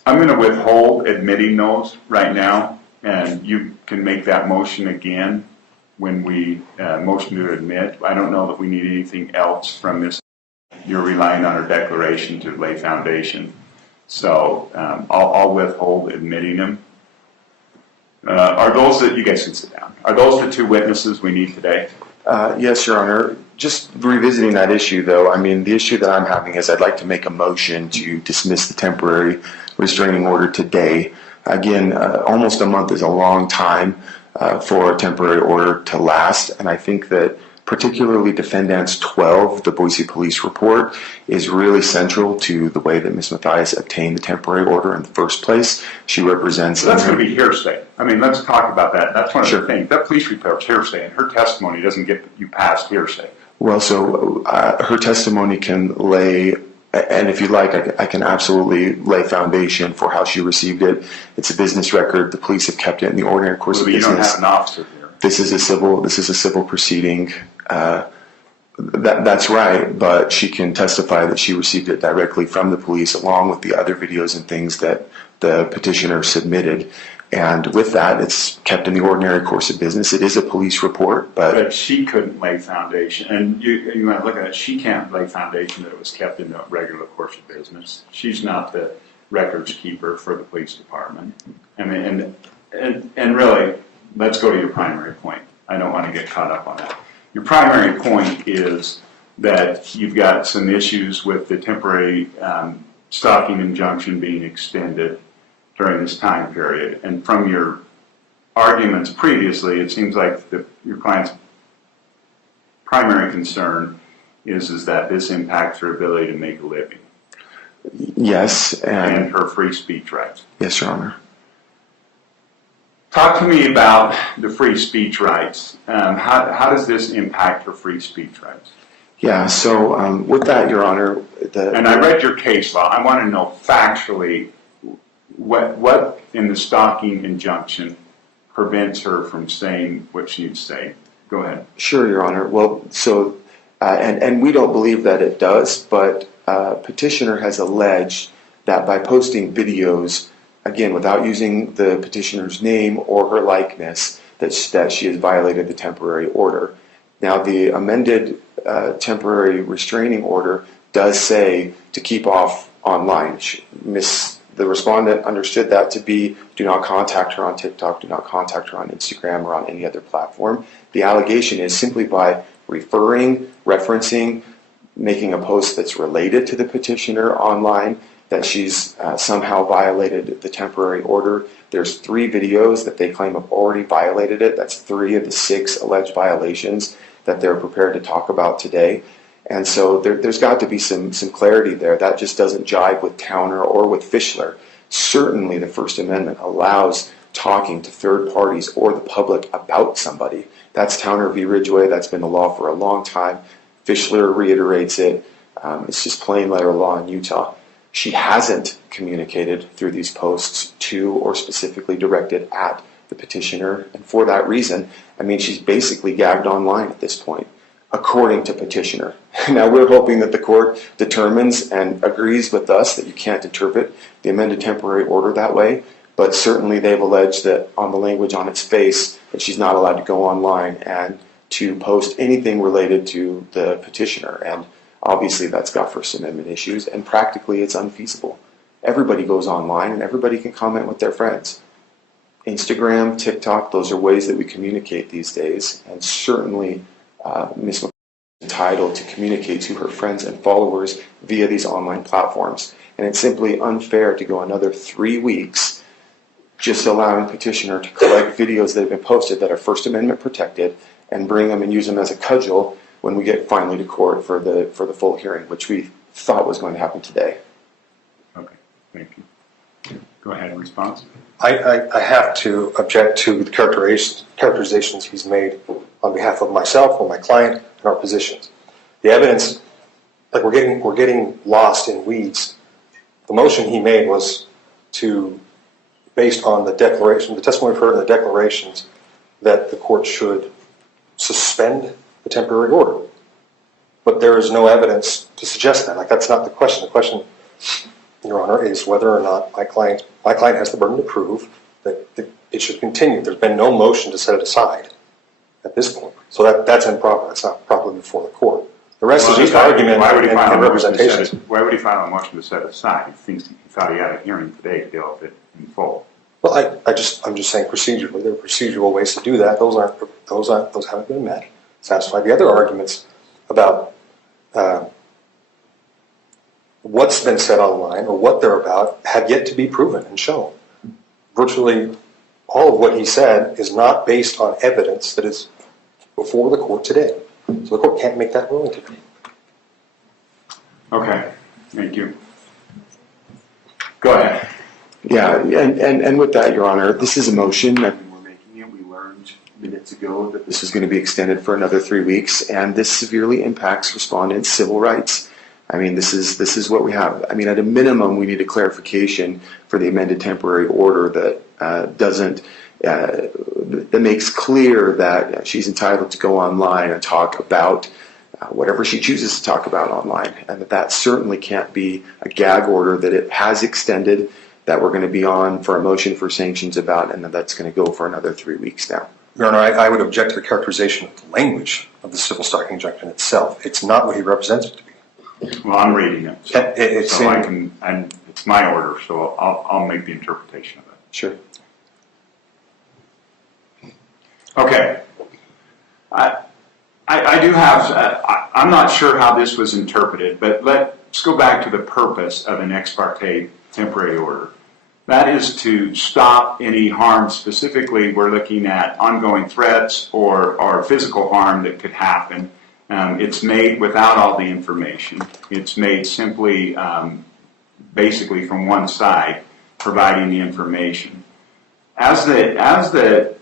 I'm going to withhold admitting those right now, and you can make that motion again when we motion to admit. I don't know that we need anything else from this. You're relying on our declaration to lay foundation. So I'll withhold admitting them. Are those that, you guys can sit down, are those the two witnesses we need today? Yes, Your Honor. Just revisiting that issue, though, I mean, the issue that I'm having is I'd like to make a motion to dismiss the temporary restraining order today. Again, almost a month is a long time for a temporary order to last, and I think that particularly Defendants 12, the Boise Police Report, is really central to the way that Ms. Matthias obtained the temporary order in the first place. She represents... So that's going to be hearsay. I mean, let's talk about that. That's one of the things. That police report is hearsay, and her testimony doesn't get you past hearsay. Well, so her testimony can lay, and if you like, I can absolutely lay foundation for how she received it. It's a business record. The police have kept it in the ordinary course of business. You don't have an officer here. This is a civil proceeding. That's right, but she can testify that she received it directly from the police along with the other videos and things that the petitioner submitted. And with that, it's kept in the ordinary course of business. It is a police report, but she couldn't lay foundation. And you might look at it, she can't lay foundation that it was kept in the regular course of business. She's not the records keeper for the police department. I mean, and really, let's go to your primary point. I don't want to get caught up on that. Your primary point is that you've got some issues with the temporary stalking injunction being extended during this time period. And from your arguments previously, it seems like your client's primary concern is that this impacts her ability to make a living. Yes, and and her free speech rights. yes, Your Honor. Talk to me about the free speech rights. How does this impact her free speech rights? Yeah, so with that, Your Honor, And I read your case law. I want to know factually what in the stalking injunction prevents her from saying what she needs to say. Go ahead. Sure, Your Honor. Well, so, and we don't believe that it does, but petitioner has alleged that by posting videos, again, without using the petitioner's name or her likeness, that she has violated the temporary order. Now, the amended temporary restraining order does say to keep off online. The respondent understood that to be do not contact her on TikTok, do not contact her on Instagram or on any other platform. The allegation is simply by referring, referencing, making a post that's related to the petitioner online, that she's somehow violated the temporary order. There's 3 videos that they claim have already violated it. That's 3 of the 6 alleged violations that they're prepared to talk about today. And so there's got to be some clarity there. That just doesn't jive with Towner or with Fischler. Certainly the First Amendment allows talking to third parties or the public about somebody. That's Towner v. Ridgway. That's been the law for a long time. Fischler reiterates it. It's just plain letter law in Utah. She hasn't communicated through these posts to or specifically directed at the petitioner. And for that reason, I mean, she's basically gagged online at this point, according to petitioner. Now, we're hoping that the court determines and agrees with us that you can't interpret the amended temporary order that way, but certainly they've alleged that on the language on its face that she's not allowed to go online and to post anything related to the petitioner. And obviously that's got First Amendment issues, and practically it's unfeasible. Everybody goes online and everybody can comment with their friends. Instagram, TikTok, those are ways that we communicate these days, and certainly Ms. McCoy is entitled to communicate to her friends and followers via these online platforms. And it's simply unfair to go another 3 weeks just allowing petitioner to collect videos that have been posted that are First Amendment protected and bring them and use them as a cudgel when we get finally to court for the full hearing, which we thought was going to happen today. Okay, thank you. Go ahead and respond. I have to object to the characterizations he's made on behalf of myself or my client and our positions. The evidence, like we're getting lost in weeds. The motion he made was based on the declaration, the testimony we've heard in the declarations, that the court should suspend the temporary order. But there is no evidence to suggest that. Like, that's not the question. The question, Your Honor, is whether or not my client has the burden to prove that it should continue. There's been no motion to set it aside at this point. So that's improper. It's not properly before the court. The rest is just argument and representations. Why would he file a motion to set it aside? He thought he had a hearing today to deal with it in full. Well, I'm just saying procedurally. There are procedural ways to do that. Those haven't been met. Satisfied. The other arguments about what's been said online or what they're about have yet to be proven and shown. Virtually all of what he said is not based on evidence that is before the court today. So the court can't make that ruling today. Okay, thank you. Go ahead. Yeah, and with that, Your Honor, this is a motion that we're making it. We learned minutes ago that this is going to be extended for another 3 weeks, and this severely impacts respondents' civil rights. I mean, this is what we have. I mean, at a minimum, we need a clarification for the amended temporary order that that makes clear that she's entitled to go online and talk about whatever she chooses to talk about online, and that certainly can't be a gag order that it has extended, that we're going to be on for a motion for sanctions about, and that's going to go for another 3 weeks now. Your Honor, I would object to the characterization of the language of the civil stalking injunction itself. It's not what he represents it to be. Well, I'm reading it, so I can, and it's my order, so I'll make the interpretation of it. Sure. Okay. I do have, I'm not sure how this was interpreted, but let's go back to the purpose of an ex parte temporary order. That is to stop any harm. Specifically, we're looking at ongoing threats or physical harm that could happen. It's made without all the information. It's made simply basically from one side providing the information. As the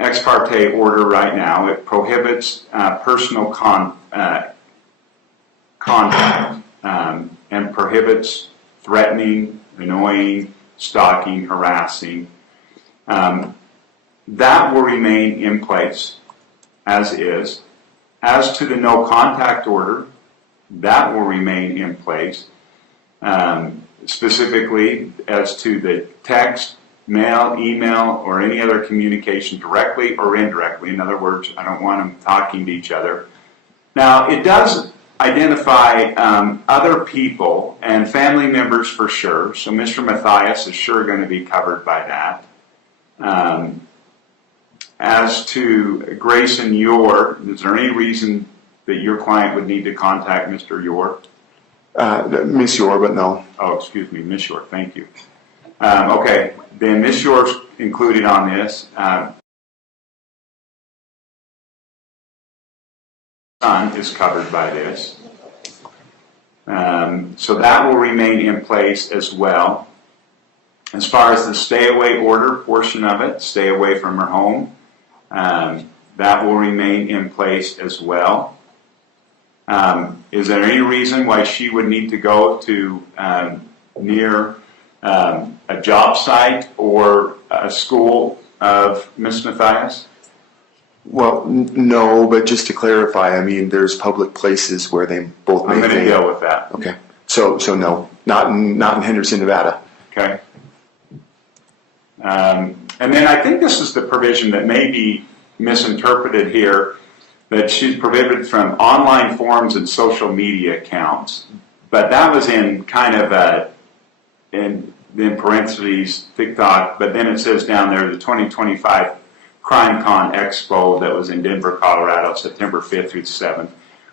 ex parte order right now, it prohibits personal contact and prohibits threatening, annoying, stalking, harassing. That will remain in place as is. As to the no contact order, that will remain in place. Specifically as to the text, mail, email, or any other communication directly or indirectly. In other words, I don't want them talking to each other. Now, it does identify other people and family members for sure. So Mr. Matthias is sure going to be covered by that. As to Grace and Yor, is there any reason that your client would need to contact Mr. Yor? Miss Yor, but no. Oh, excuse me, Miss Yor, thank you. Okay, then Miss Yor's included on this. Son is covered by this. So that will remain in place as well. As far as the stay away order portion of it, stay away from her home, that will remain in place as well. Is there any reason why she would need to go to near a job site or a school of Ms. Matthias? Well, no, but just to clarify, I mean, there's public places where they both I'm may going to deal with that. Okay, so no, not in Henderson, Nevada. Okay. And then I think this is the provision that may be misinterpreted here, that she's prohibited from online forums and social media accounts. But that was in kind of in parentheses, TikTok, but then it says down there the 2025 CrimeCon Expo that was in Denver, Colorado, September 5th through the 7th.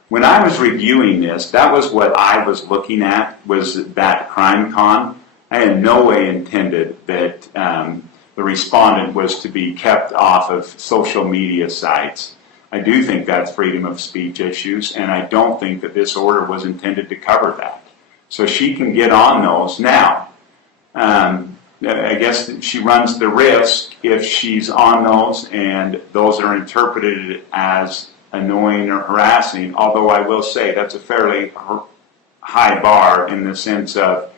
When I was reviewing this, that was what I was looking at, was that CrimeCon. I in no way intended that the respondent was to be kept off of social media sites. I do think that's freedom of speech issues, and I don't think that this order was intended to cover that. So she can get on those now. I guess she runs the risk if she's on those and those are interpreted as annoying or harassing, although I will say that's a fairly high bar in the sense of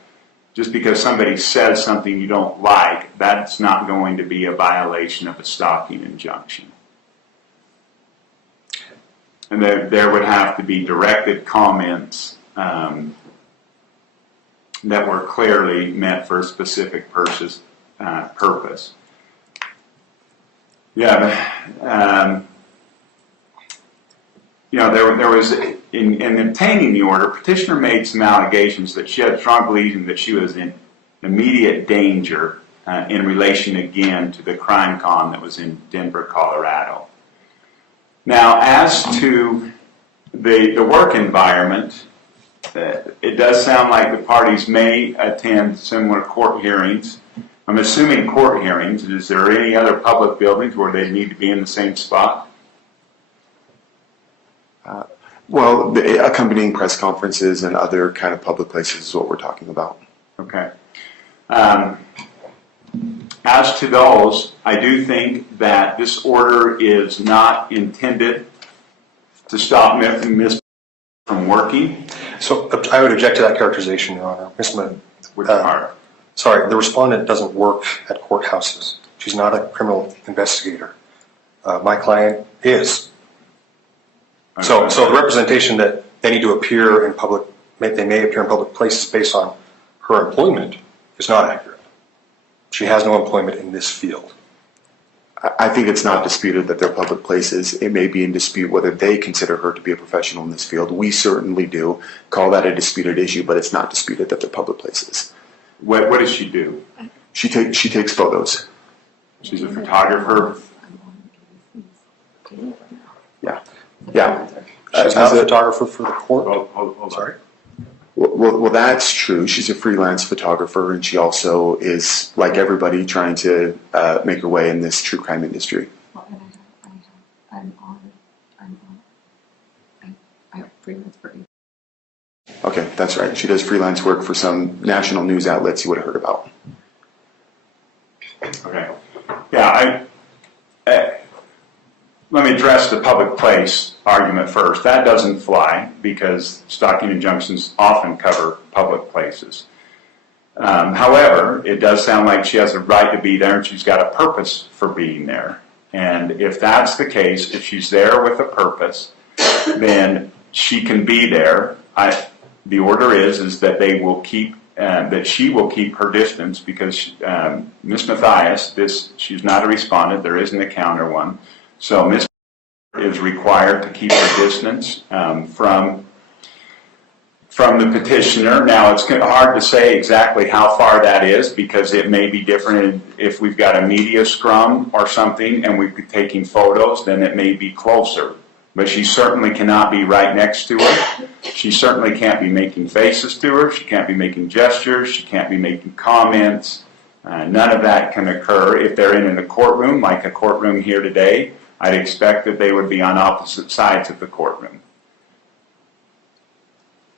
just because somebody says something you don't like, that's not going to be a violation of a stalking injunction. And there would have to be directed comments that were clearly meant for a specific purpose. Yeah, there was, in obtaining the order, petitioner made some allegations that she had strong belief that she was in immediate danger in relation again to the CrimeCon that was in Denver, Colorado. Now, as to the work environment, it does sound like the parties may attend similar court hearings. I'm assuming court hearings. Is there any other public buildings where they need to be in the same spot? Well, the accompanying press conferences and other kind of public places is what we're talking about. Okay. As to those, I do think that this order is not intended to stop Ms. from working. So I would object to that characterization, Your Honor. Sorry, the respondent doesn't work at courthouses. She's not a criminal investigator. My client is. So the representation that they need to appear in public, they may appear in public places based on her employment is not accurate. She has no employment in this field. I think it's not disputed that they're public places. It may be in dispute whether they consider her to be a professional in this field. We certainly do call that a disputed issue, but it's not disputed that they're public places. What does she do? She takes photos. She's a photographer. Yeah. She's not a photographer for the court. Oh, sorry. Well, that's true. She's a freelance photographer, and she also is, like everybody, trying to make her way in this true crime industry. Well, and I have freelance for Okay, that's right. She does freelance work for some national news outlets you would have heard about. Okay. Yeah, let me address the public place argument first. That doesn't fly because stalking injunctions often cover public places. However, it does sound like she has a right to be there and she's got a purpose for being there. And if that's the case, if she's there with a purpose, then she can be there. The order is that they will keep, that she will keep her distance because Ms. Matthias, she's not a respondent. There isn't a counter one. So Ms. is required to keep her distance from the petitioner. Now, it's hard to say exactly how far that is because it may be different if we've got a media scrum or something and we're taking photos, then it may be closer. But she certainly cannot be right next to her. She certainly can't be making faces to her. She can't be making gestures. She can't be making comments. None of that can occur. If they're in a courtroom, like a courtroom here today, I'd expect that they would be on opposite sides of the courtroom.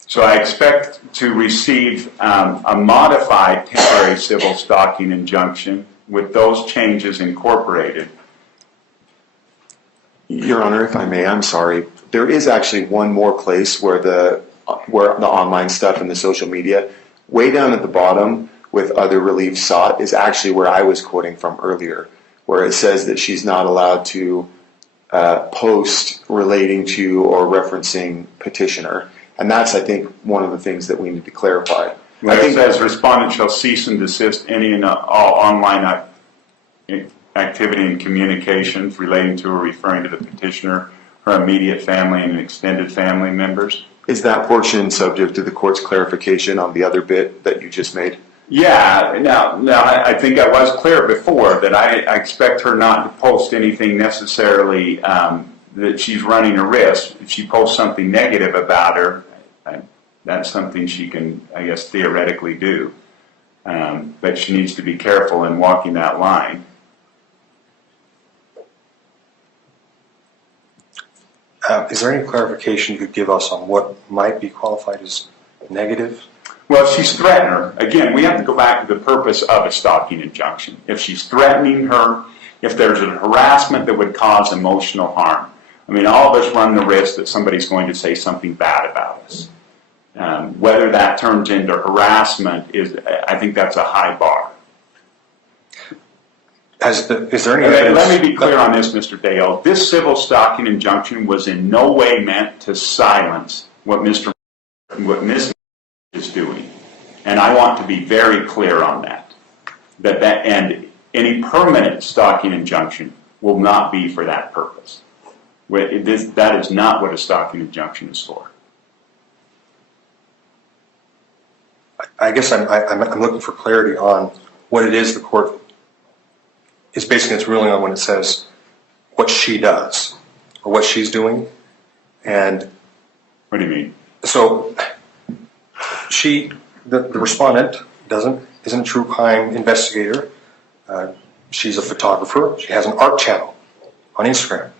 So I expect to receive a modified temporary civil stalking injunction with those changes incorporated. Your Honor, if I may, I'm sorry. There is actually one more place where the online stuff and the social media, way down at the bottom with other relief sought, is actually where I was quoting from earlier, where it says that she's not allowed to post relating to or referencing petitioner. And that's, I think, one of the things that we need to clarify. Well, I think it says respondent shall cease and desist any and all online activity and communications relating to or referring to the petitioner, her immediate family and extended family members. Is that portion subject to the court's clarification on the other bit that you just made? Yeah. Now I think I was clear before that I expect her not to post anything necessarily that she's running a risk. If she posts something negative about her, that's something she can, I guess, theoretically do. But she needs to be careful in walking that line. Is there any clarification you could give us on what might be qualified as negative? Well, if she's threatening her, again, we have to go back to the purpose of a stalking injunction. If she's threatening her, if there's a harassment that would cause emotional harm. I mean, all of us run the risk that somebody's going to say something bad about us. Whether that turns into harassment I think that's a high bar. Is there any evidence? Let me be clear on this, Mr. Dale. This civil stalking injunction was in no way meant to silence what Ms. is doing. And I want to be very clear on that. And any permanent stalking injunction will not be for that purpose. That is not what a stalking injunction is for. I guess I'm looking for clarity on what it is the court is basing its ruling on when it says what she does or what she's doing. And what do you mean? So the respondent isn't a true crime investigator. She's a photographer. She has an art channel on Instagram.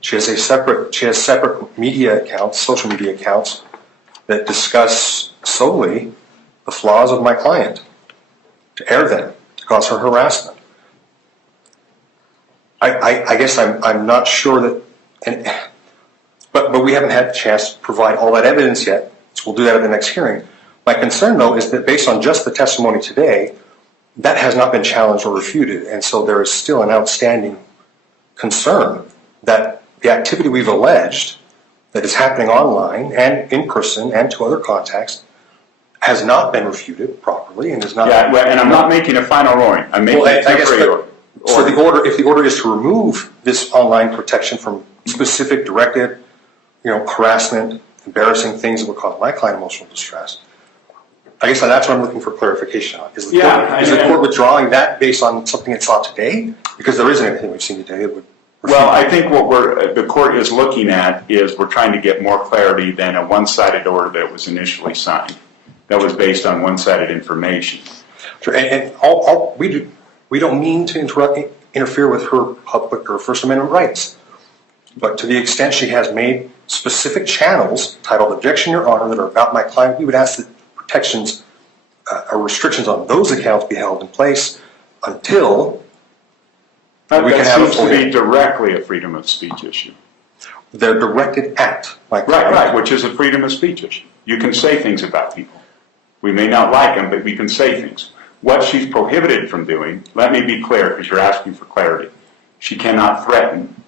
She has separate media accounts, social media accounts that discuss solely the flaws of my client, to air them, to cause her harassment. I guess I'm not sure that, but we haven't had the chance to provide all that evidence yet, so we'll do that at the next hearing. My concern, though, is that based on just the testimony today, that has not been challenged or refuted, and so there is still an outstanding concern that the activity we've alleged that is happening online and in person and to other contacts has not been refuted properly and is not. Yeah, and I'm not making a final ruling. I'm making a temporary order. So if the order is to remove this online protection from specific directed, harassment, embarrassing things that would cause my client emotional distress, I guess that's what I'm looking for clarification on. Is the court withdrawing that based on something it saw today? Because there isn't anything we've seen today that would. Well, I think what the court is looking at is we're trying to get more clarity than a one-sided order that was initially signed. That was based on one-sided information. Sure. And we don't mean to interfere with her public or First Amendment rights. But to the extent she has made specific channels titled "Objection, Your Honor," that are about my client, we would ask that protections or restrictions on those accounts be held in place until we can That have a seems full to be hearing. directly a freedom of speech issue. They're directed at my client. Right, which is a freedom of speech issue. You can say things about people. We may not like them, but we can say things. What she's prohibited from doing, let me be clear because you're asking for clarity, she cannot threaten.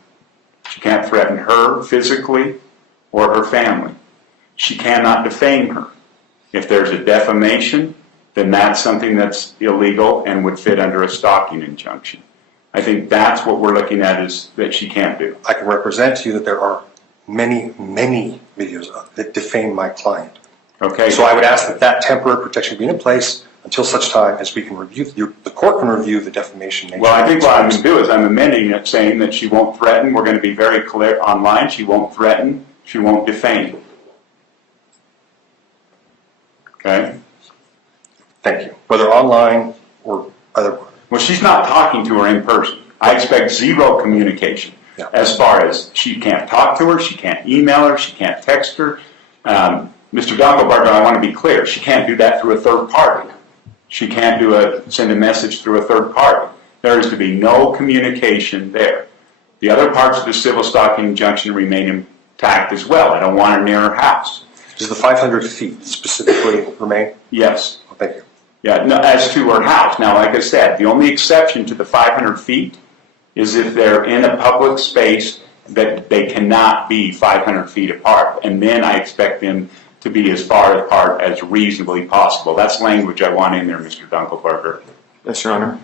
She can't threaten her physically or her family. She cannot defame her. If there's a defamation, then that's something that's illegal and would fit under a stalking injunction. I think that's what we're looking at is that she can't do. I can represent to you that there are many, many videos that defame my client. Okay. So I would ask that temporary protection be in place until such time as we can review, the court can review the defamation nature. Well, I think what I'm going to do is I'm amending it saying that she won't threaten. We're going to be very clear online. She won't threaten. She won't defame. Okay? Thank you. Whether online or other. Well, she's not talking to her in person. I expect zero communication. Yeah. As far as she can't talk to her, she can't email her, she can't text her. Mr. Donkelbarger, I want to be clear, she can't do that through a third party. She can't send a message through a third party. There is to be no communication there. The other parts of the civil stalking injunction remain intact as well. I don't want her near her house. Does the 500 feet specifically remain? Yes. Oh, thank you. Yeah, no, as to her house. Now, like I said, the only exception to the 500 feet is if they're in a public space that they cannot be 500 feet apart. And then I expect them to be as far apart as reasonably possible. That's language I want in there, Mr. Dunkelberger. Yes, Your Honor.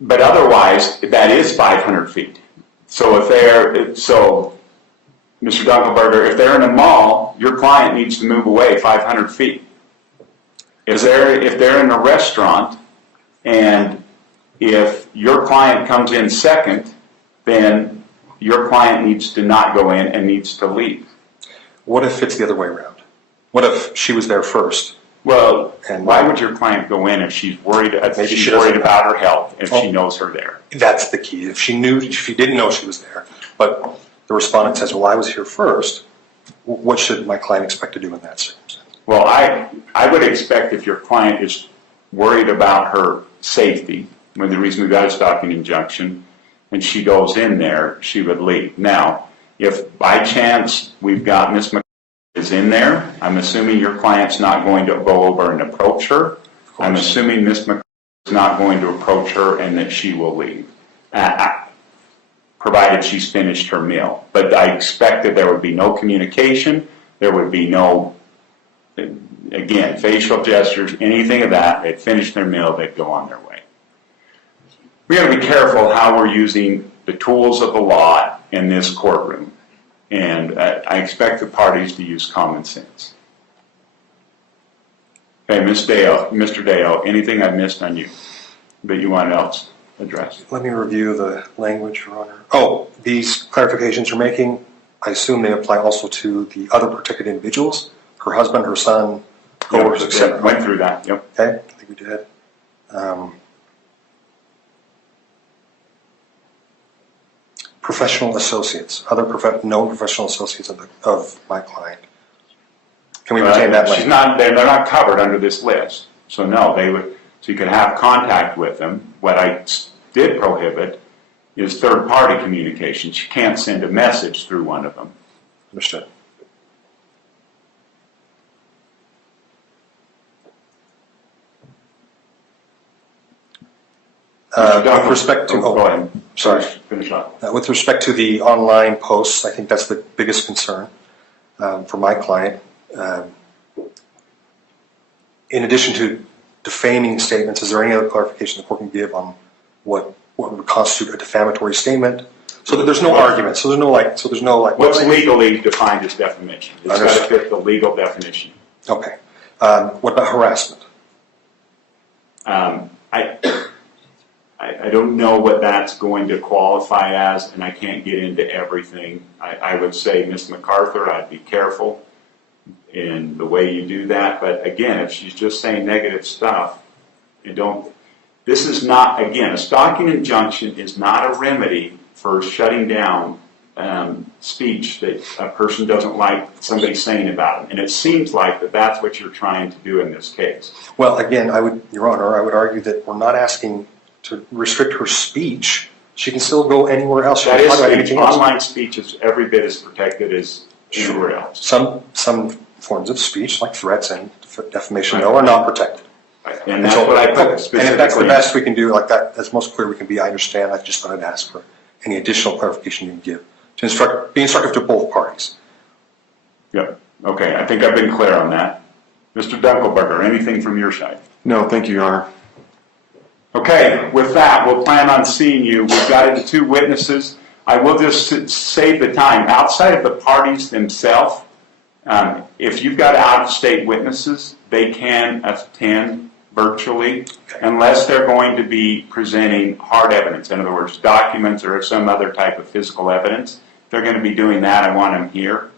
But otherwise, that is 500 feet. So Mr. Dunkelberger, if they're in a mall, your client needs to move away 500 feet. If they're in a restaurant and if your client comes in second, then your client needs to not go in and needs to leave. What if it's the other way around? What if she was there first? Well, And why would your client go in if she's worried? Maybe She's she doesn't worried know. about her health if she knows her there. That's the key. If she didn't know she was there, but the respondent says, well, I was here first, what should my client expect to do in that circumstance? Well, I would expect if your client is worried about her safety, when the reason we got a stalking injunction, and she goes in there, she would leave. Now, if by chance we've got Miss McCarthy is in there, I'm assuming your client's not going to go over and approach her. I'm assuming Miss McCarthy is not going to approach her and that she will leave, provided she's finished her meal. But I expect that there would be no communication, there would be no, again, facial gestures, anything of that. They'd finish their meal, they'd go on their way. We got to be careful how we're using the tools of the law in this courtroom. And I expect the parties to use common sense. Okay, Mr. Dale, anything I missed on you that you want else addressed? Let me review the language, Your Honor. Oh, these clarifications you're making, I assume they apply also to the other protected individuals, her husband, her son, coworkers, etc. Went through that, yep. Okay, I think we did. Professional associates, other known professional associates of my client. Can we retain that language? They're not covered under this list. So no, so you can have contact with them. What I did prohibit is third-party communication. You can't send a message through one of them. Understood. With respect to, go ahead. Sorry. Finish up. With respect to the online posts, I think that's the biggest concern for my client. In addition to defaming statements, is there any other clarification the court can give on what would constitute a defamatory statement, so that there's no argument, so there's no like. What's legally defined as defamation? It's got to fit the legal definition. Okay. What about harassment? I don't know what that's going to qualify as, and I can't get into everything. I would say, Ms. MacArthur, I'd be careful in the way you do that. But again, if she's just saying negative stuff, This is not, again, a stalking injunction is not a remedy for shutting down speech that a person doesn't like somebody saying about them. And it seems like that's what you're trying to do in this case. Well, again, Your Honor, I would argue that we're not asking to restrict her speech. She can still go anywhere else. She That can is talk about speech. anything else. Online speech is every bit as protected as anywhere else. Some forms of speech, like threats and defamation, though, are not protected. And that's what I put specifically. And if that's the best we can do, like that, that's most clear we can be, I understand. I just thought I'd ask for any additional clarification you can give to be instructive to both parties. Yep. Okay, I think I've been clear on that. Mr. Dunkelberger, anything from your side? No, thank you, Your Honor. Okay, with that, we'll plan on seeing you. We've got the 2 witnesses. I will just save the time. Outside of the parties themselves, if you've got out-of-state witnesses, they can attend virtually unless they're going to be presenting hard evidence. In other words, documents or some other type of physical evidence. If they're going to be doing that, I want them here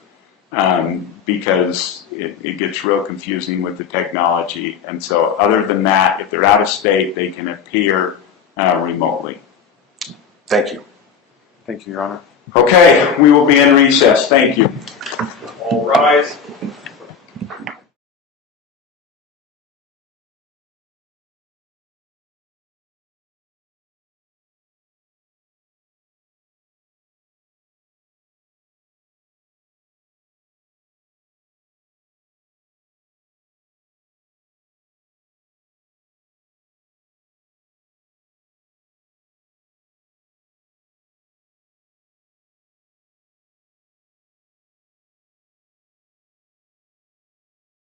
because it gets real confusing with the technology. And so other than that, if they're out of state, they can appear remotely. Thank you. Thank you, Your Honor. Okay, we will be in recess. Thank you. All rise.